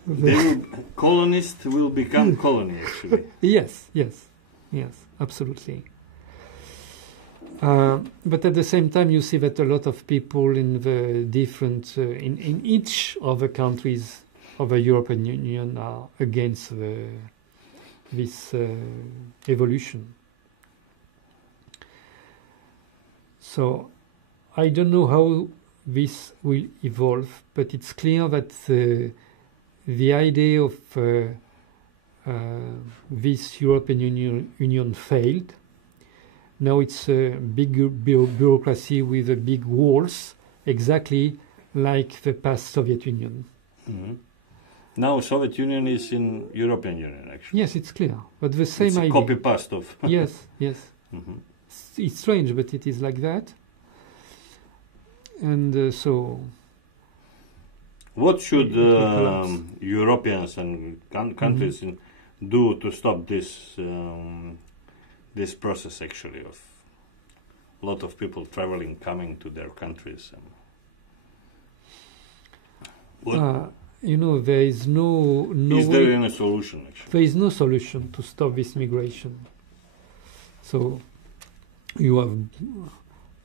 Then colonist will become colony, actually. Yes, absolutely. But at the same time, you see that a lot of people in the different, in each of the countries of the European Union are against this evolution. So I don't know how this will evolve, but it's clear that the idea of this European Union failed. Now it's a big bureaucracy with big walls, exactly like the past Soviet Union. Now Soviet Union is in European Union, actually. Yes, it's clear, but the same idea. It's a copy-paste of... Yes. It's strange, but it is like that. And so... What should Europeans and countries do to stop this this process, actually, of a lot of people traveling, coming to their countries? There is no is there any solution, actually? There is no solution to stop this migration. So you have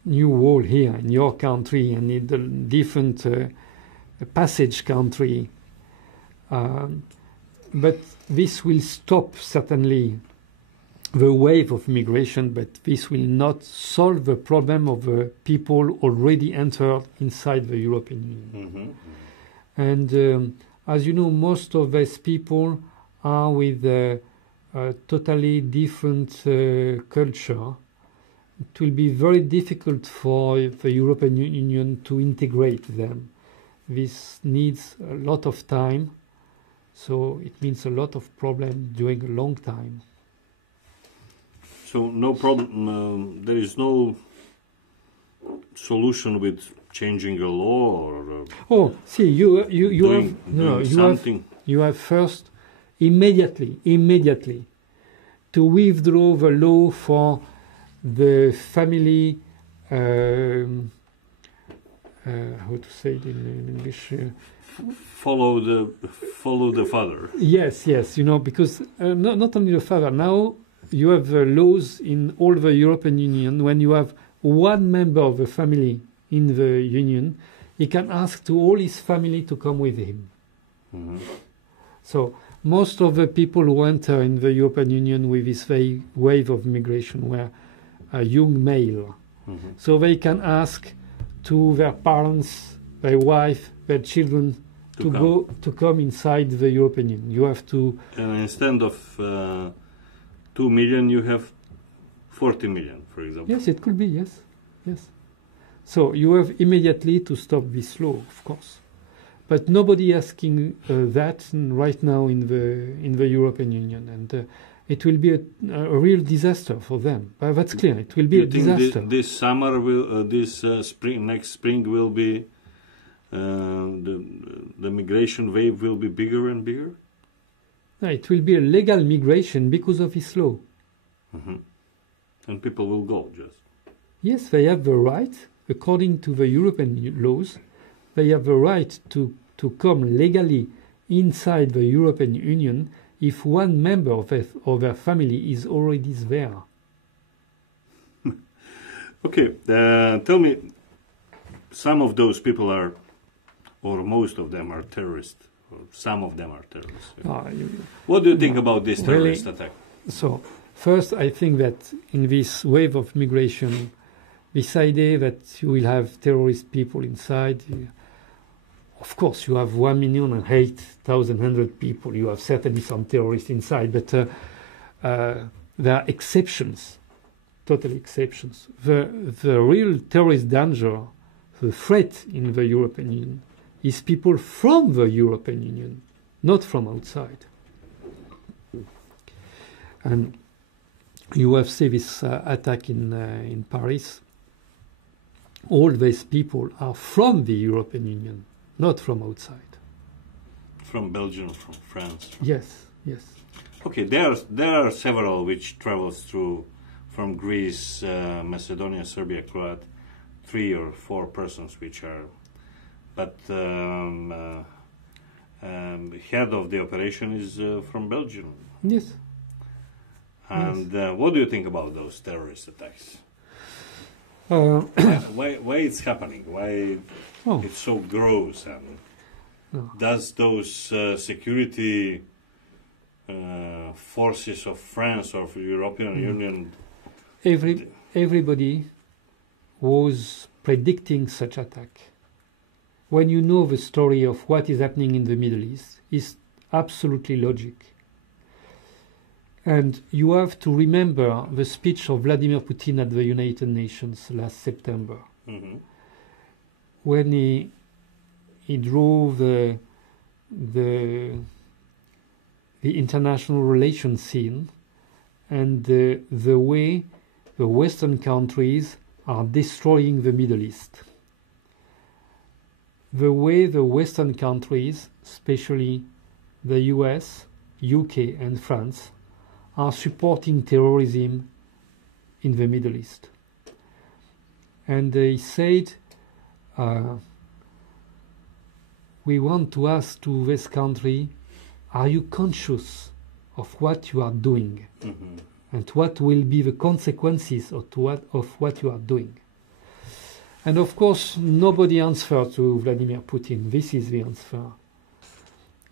new wall here in your country and in the different passage country. but this will stop certainly the wave of migration, but this will not solve the problem of the people already entered inside the European Union. And as you know, most of these people are with a totally different culture. It will be very difficult for the European Union to integrate them. This needs a lot of time, so it means a lot of problem during a long time. So no problem. There is no solution with changing a law or. Oh, see, you doing, have no, doing something. You have first immediately to withdraw the law for the family. How to say it in English? Follow the father. Yes, you know, because not only the father. Now you have laws in all the European Union. When you have one member of the family in the Union, he can ask to all his family to come with him. So most of the people who enter in the European Union with this wave of migration were young male. So they can ask to their parents, their wife, their children to come inside the European Union. You have to. And instead of 2 million, you have 40 million, for example. Yes, it could be. Yes. So you have immediately to stop this law, of course, but nobody asking that right now in the European Union, and it will be a real disaster for them. But that's clear. It will be a disaster. This summer will, next spring will be the migration wave will be bigger and bigger. No, it will be a legal migration because of this law. And people will go just. Yes, they have the right, according to the European laws, they have the right to come legally inside the European Union if one member of their family is already there. Okay, tell me, some of those people are, or most of them are terrorists, or some of them are terrorists. What do you think about this terrorist attack? So, first, I think that in this wave of migration, this idea that you will have terrorist people inside, of course, you have 1,008,100 people. You have certainly some terrorists inside, but there are exceptions, total exceptions. The real terrorist danger, the threat in the European Union, is people from the European Union, not from outside. And you have seen this attack in Paris. All these people are from the European Union, not from outside. From Belgium, from France. Yes. Okay, there are several which travels through from Greece, Macedonia, Serbia, Croatia, 3 or 4 persons which are, but head of the operation is from Belgium. Yes. And what do you think about those terrorist attacks? Why it's happening? Why it's so gross? And does those security forces of France or of the European Union? Everybody was predicting such attack. When you know the story of what is happening in the Middle East, it's absolutely logic. And you have to remember the speech of Vladimir Putin at the United Nations last September, when he drove the international relations scene and the way the Western countries are destroying the Middle East. The way the Western countries, especially the US, UK and France, are supporting terrorism in the Middle East. And they said, we want to ask to this country, are you conscious of what you are doing? And what will be the consequences of what you are doing? And of course, nobody answered to Vladimir Putin. This is the answer.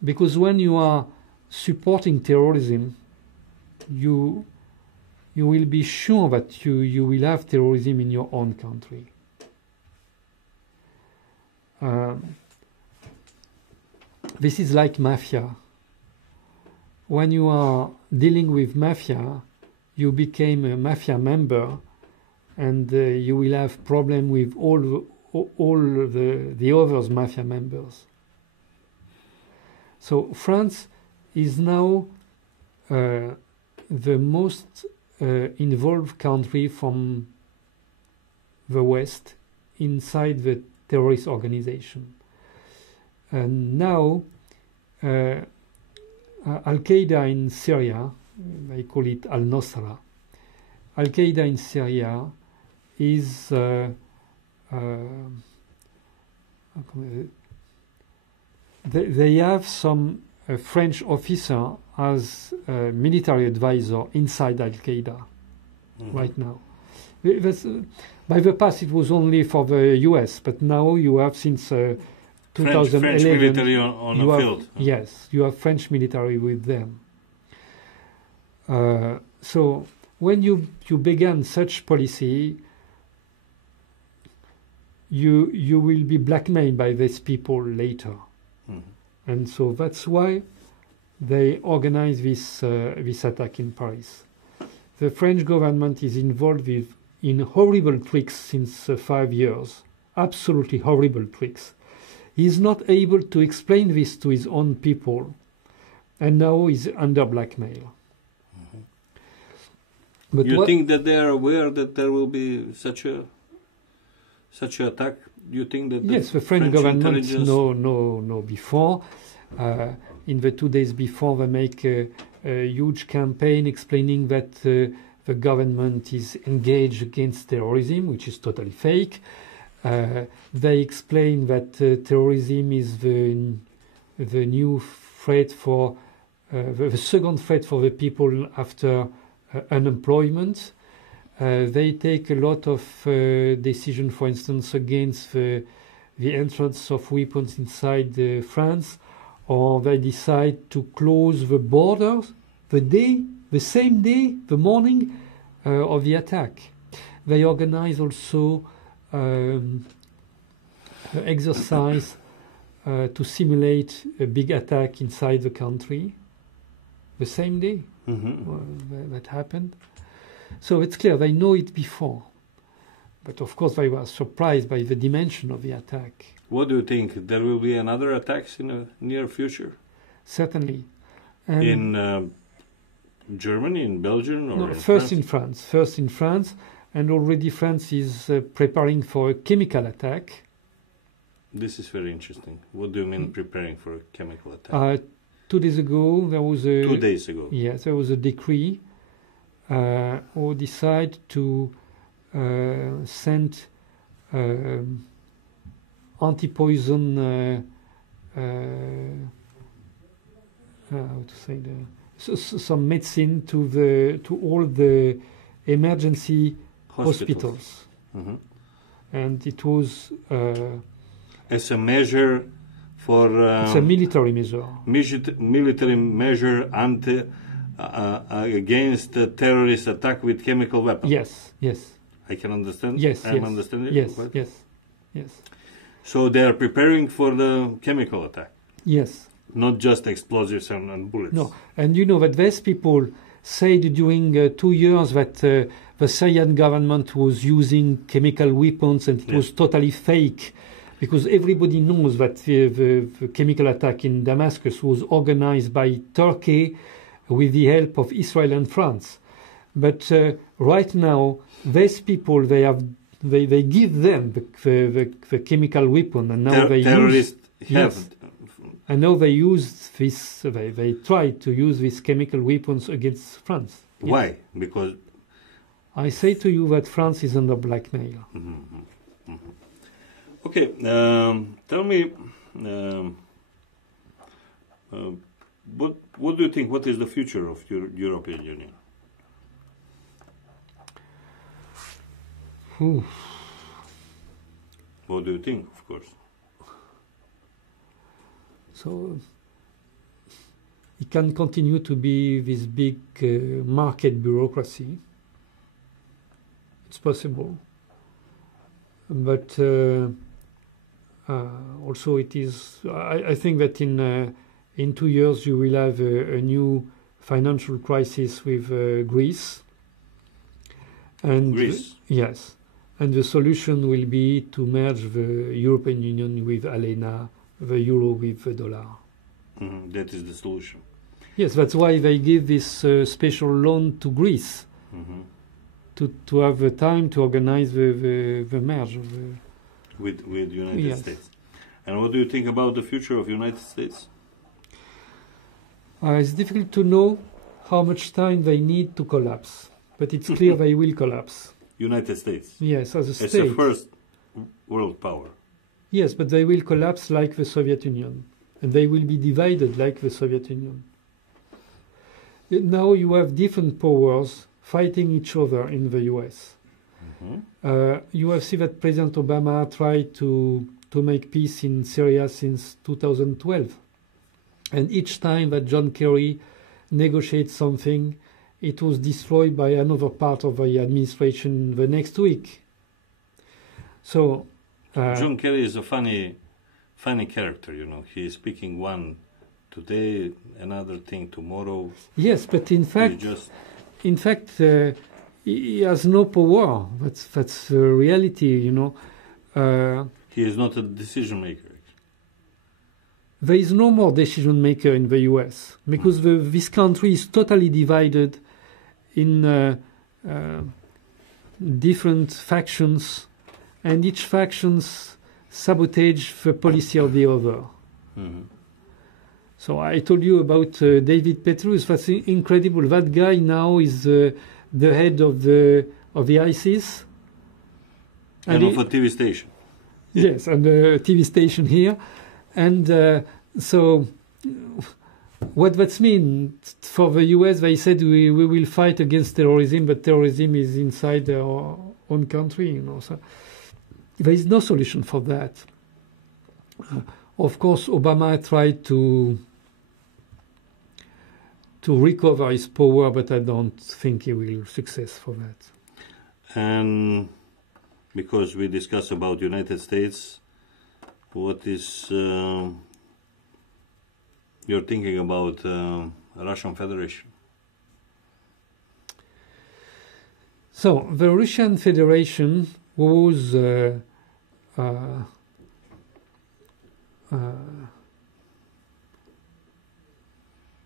Because when you are supporting terrorism, you will be sure that you will have terrorism in your own country. This is like mafia. When you are dealing with mafia, you became a mafia member, and you will have problem with all the others mafia members. So France is now the most involved country from the West inside the terrorist organization. And now Al-Qaeda in Syria, I call it Al-Nusra, Al-Qaeda in Syria is they have some French officer as a military advisor inside Al-Qaeda right now. By the past it was only for the US, but now you have since 2011 French military on the field. Yes, you have French military with them. So when you began such policy, you will be blackmailed by these people later. And so that's why they organize this attack in Paris. The French government is involved in horrible tricks since 5 years, absolutely horrible tricks. He is not able to explain this to his own people, and now he's under blackmail. But you think that they are aware that there will be such a attack? You think that yes, the French government know before. In the 2 days before, they make a huge campaign explaining that the government is engaged against terrorism, which is totally fake. They explain that terrorism is the new threat for the second threat for the people after unemployment. They take a lot of decisions, for instance, against the entrance of weapons inside France, or they decide to close the borders the same day, the morning of the attack. They organize also exercise to simulate a big attack inside the country the same day that happened. So it's clear they know it before, but of course they were surprised by the dimension of the attack. What do you think? There will be another attacks in the near future? Certainly. In Germany, in Belgium, or no, in first France? First in France, and already France is preparing for a chemical attack. This is very interesting. What do you mean preparing for a chemical attack? 2 days ago there was a 2 days ago. Yes, there was a decree or decide to send anti-poison how to say some medicine to all the emergency hospitals. And it was as a measure for it's a military measure. Military measure against a terrorist attack with chemical weapons. Yes. I can understand. Yes, I'm understanding. Yes. So they are preparing for the chemical attack. Yes. Not just explosives and bullets. No, and you know that these people said during 2 years that the Syrian government was using chemical weapons, and it was totally fake, because everybody knows that the chemical attack in Damascus was organized by Turkey with the help of Israel and France. But right now, these people, they give them the chemical weapon, and now terrorists have. And now they use this. They try to use these chemical weapons against France. Why? Yes. Because I say to you that France is under blackmail. Okay, tell me, what do you think? What is the future of European Union? What do you think? Of course. So it can continue to be this big market bureaucracy. It's possible. But also it is, I think that in 2 years you will have a new financial crisis with Greece. And Greece? Yes. And the solution will be to merge the European Union with ALENA, the euro with the dollar. That is the solution. Yes, that's why they give this special loan to Greece to have the time to organize the merge. With United States. And what do you think about the future of United States? It's difficult to know how much time they need to collapse, but it's clear they will collapse. United States? Yes, as a state. As a first world power? Yes, but they will collapse like the Soviet Union, and they will be divided like the Soviet Union. Now you have different powers fighting each other in the US. You have seen that President Obama tried to make peace in Syria since 2012. And each time that John Kerry negotiates something, it was destroyed by another part of the administration the next week. So John Kerry is a funny character, you know. He is speaking one today, another thing tomorrow. Yes, but in fact, he has no power. That's reality, you know. He is not a decision maker. There is no more decision maker in the US because this country is totally divided in different factions, and each factions sabotage the policy of the other. So I told you about David Petraeus. That's incredible. That guy now is the head of the ISIS and of a TV station. Yes, and a TV station here. And so what that means for the US, they said we will fight against terrorism, but terrorism is inside our own country, you know. So there is no solution for that. Of course, Obama tried to recover his power, but I don't think he will success for that. And because we discuss about United States, what is you're thinking about Russian Federation? So the Russian Federation was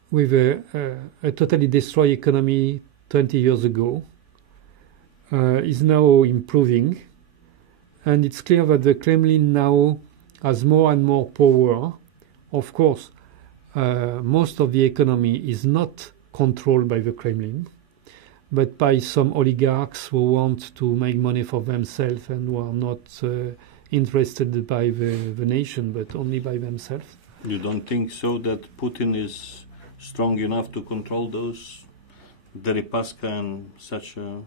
with a totally destroyed economy 20 years ago, is now improving. And it's clear that the Kremlin now has more and more power. Of course, most of the economy is not controlled by the Kremlin, but by some oligarchs who want to make money for themselves and who are not interested by the nation, but only by themselves. You don't think so that Putin is strong enough to control those Deripaska and such a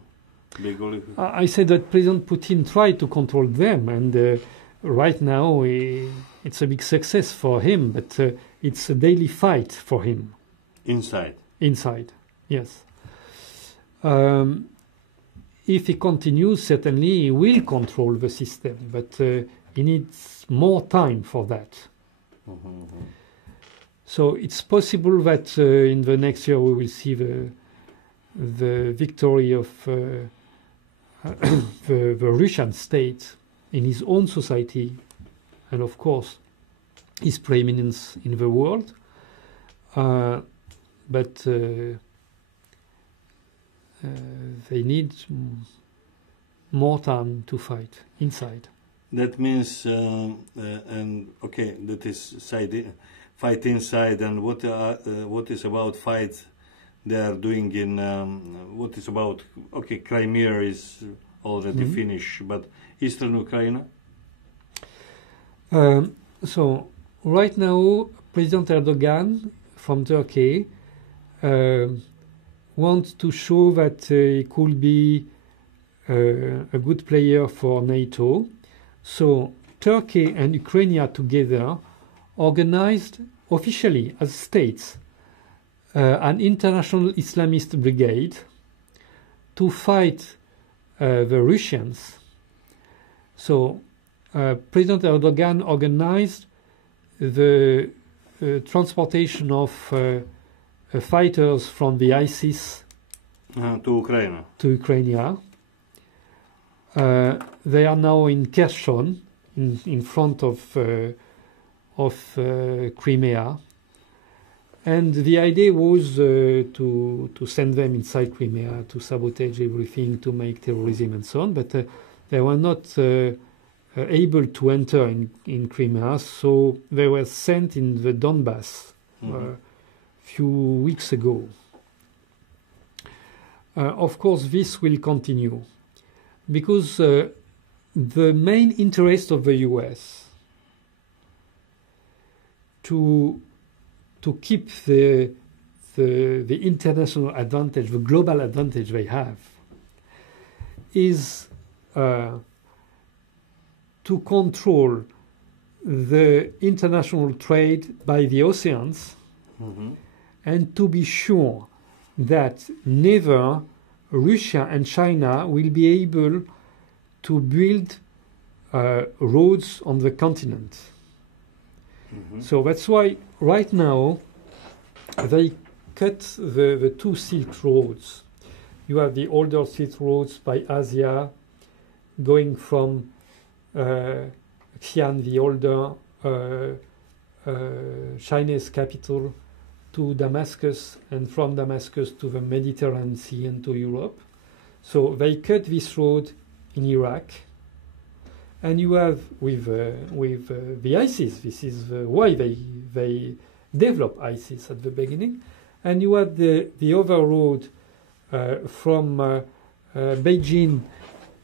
big oligarch? I said that President Putin tried to control them, and right now it's a big success for him, but it's a daily fight for him. Inside, yes. If he continues, certainly he will control the system, but he needs more time for that. So it's possible that in the next year we will see the victory of the Russian state in his own society, and of course his preeminence in the world. But they need more time to fight inside. That means, and okay, that is fight inside, and what is about fight they are doing in, what is about, okay, Crimea is already finished, but Eastern Ukraine? So right now, President Erdogan from Turkey wants to show that he could be a good player for NATO. So Turkey and Ukraine together organized officially as states an international Islamist brigade to fight the Russians. So President Erdogan organized the transportation of fighters from the ISIS to Ukraine. They are now in Kherson, in front of Crimea, and the idea was to send them inside Crimea to sabotage everything, to make terrorism and so on. But they were not able to enter in Crimea, so they were sent in the Donbass a few weeks ago. Of course, this will continue because the main interest of the US to keep the international advantage, the global advantage they have, is to control the international trade by the oceans, and to be sure that never Russia and China will be able to build roads on the continent. So that's why right now they cut the two Silk Roads. You have the older Silk Roads by Asia, going from Xi'an, the older Chinese capital, to Damascus, and from Damascus to the Mediterranean Sea and to Europe. So they cut this road in Iraq. And you have with the ISIS, this is why they developed ISIS at the beginning. And you have the other road from Beijing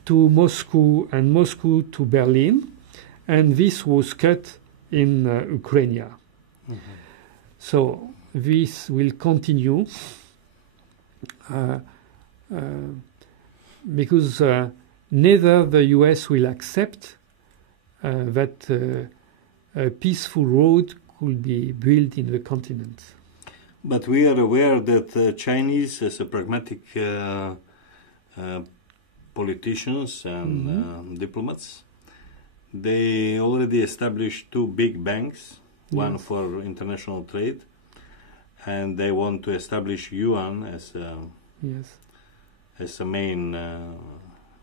to Moscow and Moscow to Berlin. And this was cut in Ukraine. So this will continue because neither the US will accept that a peaceful road could be built in the continent. But we are aware that Chinese, as a pragmatic politicians and diplomats, they already established two big banks, one for international trade, and they want to establish yuan as a main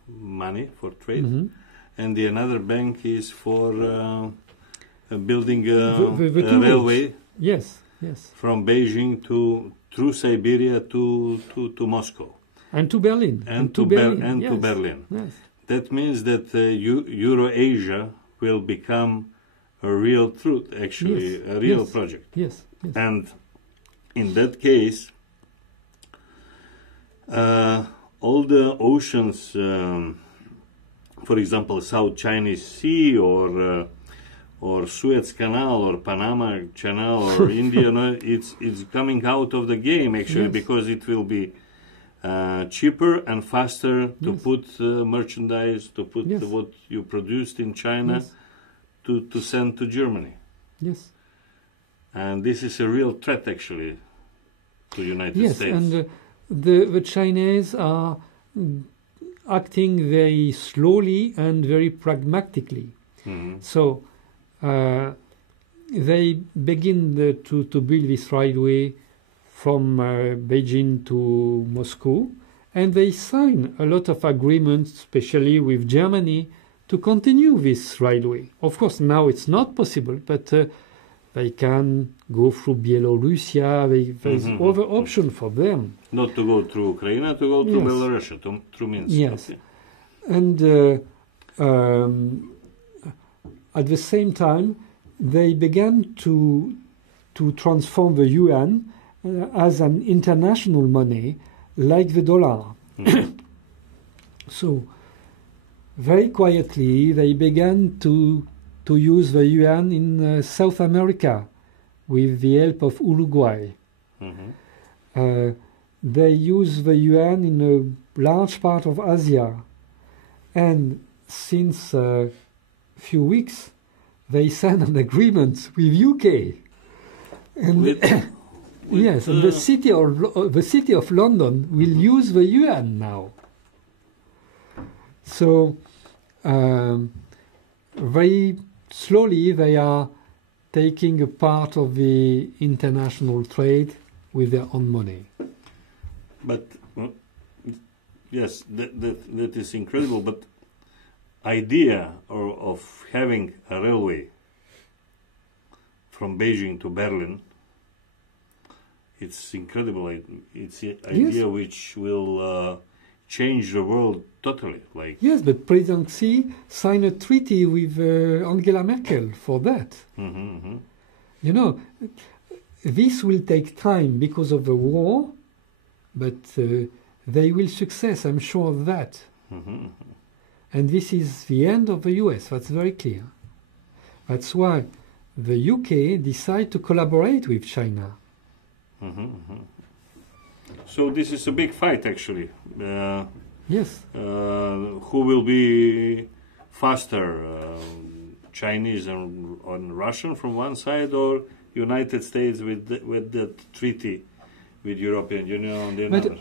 money for trade, and the another bank is for building a railway. Yes. From Beijing through Siberia to Moscow and to Berlin to Berlin. Yes. That means that Eurasia will become a real truth, actually, a real project. Yes. And in that case, all the oceans, for example, South Chinese Sea or Suez Canal or Panama Canal or India, it's coming out of the game actually, because it will be cheaper and faster to put merchandise, to put what you produced in China to send to Germany. Yes. And this is a real threat actually to the United States. Yes, and the Chinese are acting very slowly and very pragmatically. So they begin to build this railway from Beijing to Moscow, and they sign a lot of agreements, especially with Germany, to continue this railway. Of course, now it's not possible, but they can go through Belarus. There's other option for them. Not to go through Ukraine, to go through Belarus, through Minsk. Yes, and at the same time, they began to transform the yuan as an international money, like the dollar. So, very quietly, they began to use the yuan in South America with the help of Uruguay. They use the yuan in a large part of Asia. And since a few weeks, they signed an agreement with UK. And Yes, and the city of London will use the yuan now. So very slowly they are taking a part of the international trade with their own money. But yes, that is incredible. But idea of having a railway from Beijing to Berlin, it's incredible. It's an idea which will change the world totally. Like yes, but President Xi signed a treaty with Angela Merkel for that. You know, this will take time because of the war, but they will success, I'm sure of that. And this is the end of the US, that's very clear. That's why the UK decide to collaborate with China. So this is a big fight, actually. Yes. Who will be faster, Chinese and Russian from one side, or United States with that treaty with European Union on the other?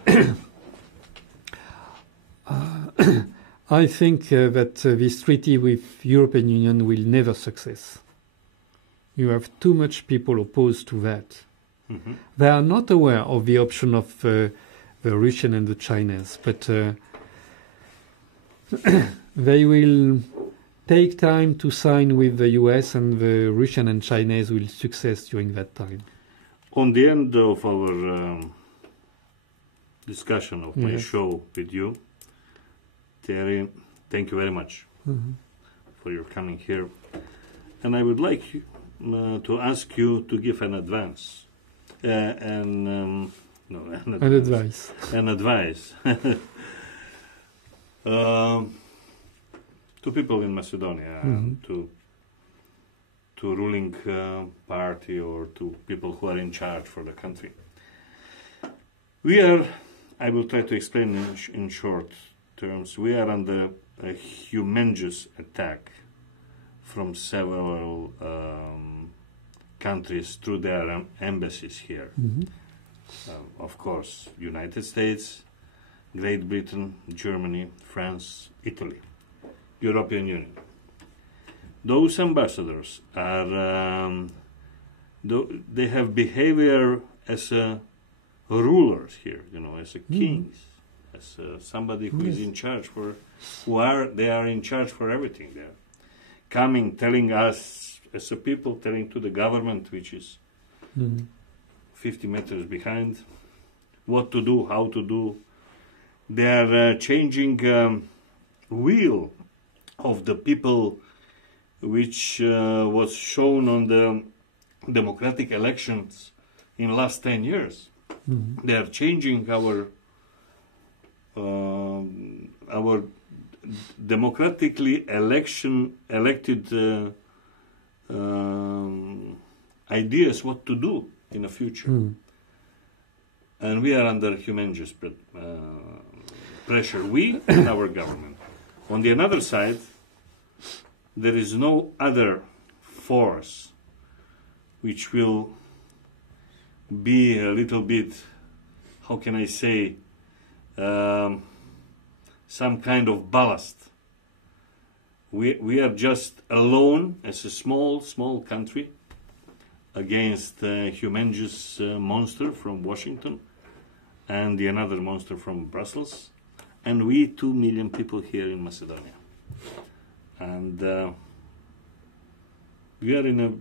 I think that this treaty with European Union will never success. You have too much people opposed to that. They are not aware of the option of the Russian and the Chinese, but they will take time to sign with the US, and the Russian and Chinese will success during that time. On the end of our discussion of my show with you, Thierry, thank you very much for your coming here. And I would like to ask you to give an advance. An advice to people in Macedonia, to ruling party, or to people who are in charge for the country. I will try to explain in short terms, we are under a humongous attack from several countries through their embassies here. Of course, United States, Great Britain, Germany, France, Italy, European Union. Those ambassadors are, they have behavior as rulers here, as kings, as somebody who is in charge they are in charge for everything. They're coming, telling us as a people, telling to the government, which is 50 meters behind, what to do, how to do. They are changing will of the people, which was shown on the democratic elections in last 10 years. They are changing our democratically elected ideas what to do in the future. And we are under humongous pressure, we and our government. On the other side, there is no other force which will be a little bit, how can I say, some kind of ballast. We are just alone as a small country against a humongous monster from Washington and another monster from Brussels, and we 2 million people here in Macedonia. And we are in a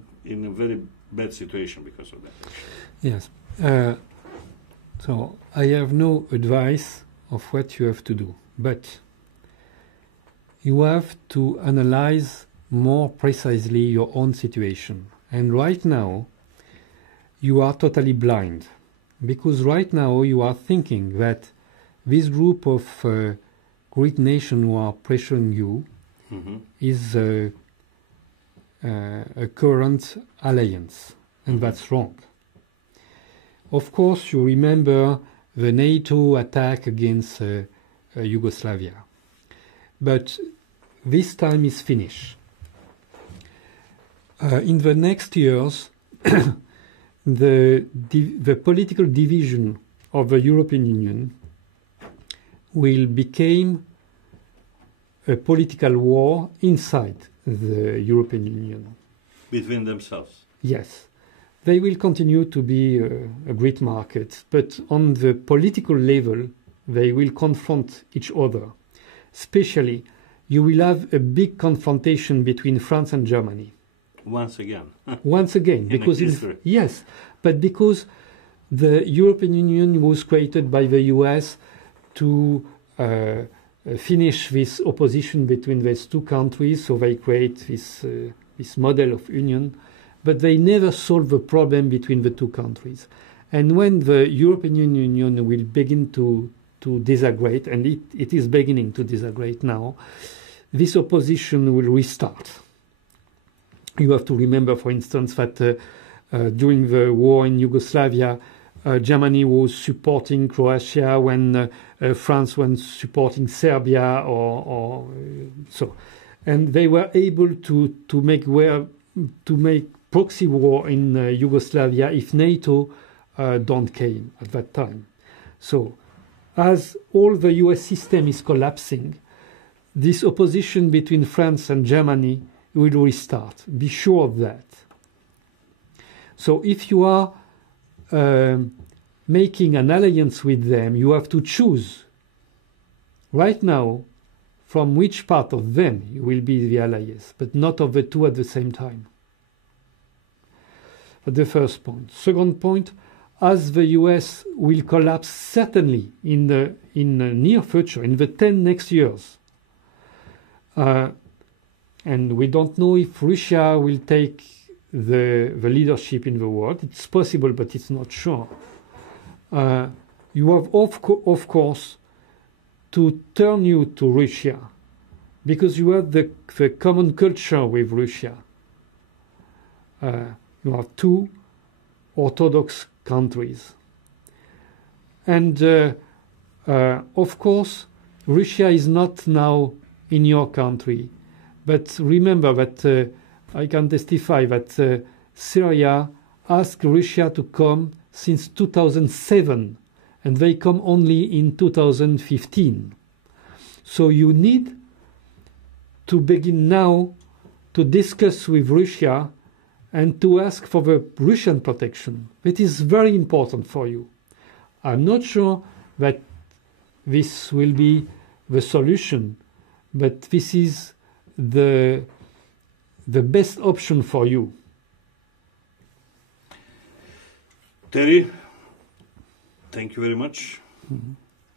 very bad situation because of that. Yes. So I have no advice of what you have to do, but you have to analyze more precisely your own situation. And right now, you are totally blind, because right now you are thinking that this group of great nations who are pressuring you is a current alliance, and that's wrong. Of course, you remember the NATO attack against Yugoslavia, but this time is finished. In the next years, the political division of the European Union will become a political war inside the European Union. Between themselves? Yes. They will continue to be a great market, but on the political level, they will confront each other. Especially, you will have a big confrontation between France and Germany. Once again. Once again. Because yes, but because the European Union was created by the US to finish this opposition between these two countries, so they create this model of union, but they never solve the problem between the two countries. And when the European Union will begin to disagree, and it is beginning to disagree now, this opposition will restart. You have to remember, for instance, that during the war in Yugoslavia, Germany was supporting Croatia when France was supporting Serbia, or so, and they were able to make proxy war in Yugoslavia if NATO don't came at that time. So, as all the US system is collapsing, this opposition between France and Germany will restart. Be sure of that. So if you are making an alliance with them, you have to choose right now from which part of them you will be the allies, but not of the two at the same time. But the first point. Second point, as the US will collapse certainly in the near future, in the 10 next years, and we don't know if Russia will take the leadership in the world. It's possible, but it's not sure. You have, of course, to turn you to Russia, because you have the common culture with Russia. You have two Orthodox countries. And, of course, Russia is not now in your country. But remember that I can testify that Syria asked Russia to come since 2007, and they come only in 2015. So you need to begin now to discuss with Russia and to ask for the Russian protection. It is very important for you. I'm not sure that this will be the solution, but this is the best option for you. Thierry, thank you very much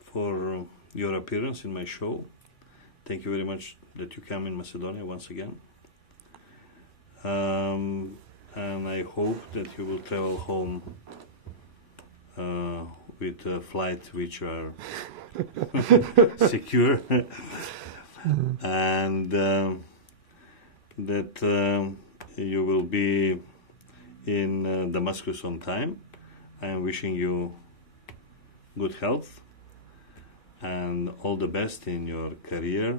for your appearance in my show. Thank you very much that you came in Macedonia once again. And I hope that you will travel home with a flight which are secure. And that you will be in Damascus on time. I am wishing you good health and all the best in your career.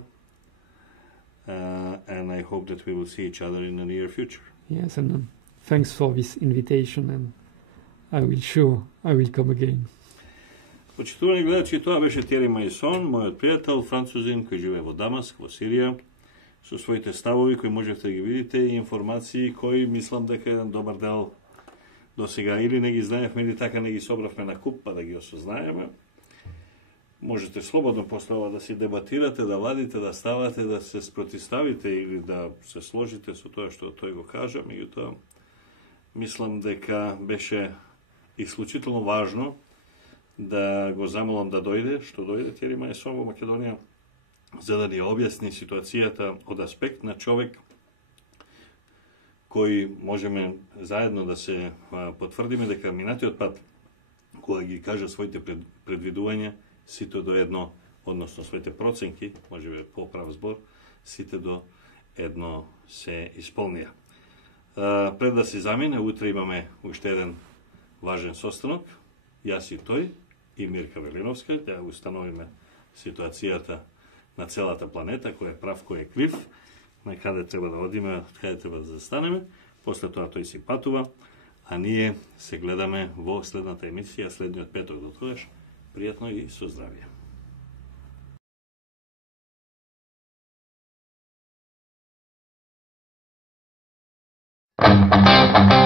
And I hope that we will see each other in the near future. Yes, and thanks for this invitation, and I will come again. Почитувани гледачи, тоа беше Thierry Meyssan, мојот пријател, французин кој живее во Дамаск, во Сирија, со своите ставови кои можете да ги видите и информации кои мислам дека еден добар дел до сега или не ги знаевме или така не ги собравме на куп па да ги осознаеме. Можете слободно после ова да си дебатирате, да вадите, да ставате, да се спротивставите или да се сложите со тоа што тој го кажа, меѓутоа мислам дека беше исклучително важно да го замолам да дојде, што дојде Thierry Meyssan во Македонија, за да ни објасни ситуацијата од аспект на човек кој можеме заедно да се потврдиме дека минатиот пат, кога ги кажа своите предвидувања, сите до едно, односно своите проценки, можеме поправ збор, сите до едно се исполнија. Пред да се замине, утре имаме уште еден важен состанок, јас и тој, и Мирка Велиновска, да установиме ситуацијата на целата планета, кој е прав, кој е крив, на каде треба да одиме, каде треба да застанеме. После тоа тој си патува, a ние се гледаме во следната емисија, следниот петок. До тогаш, пријатно и со здравје. Thank you.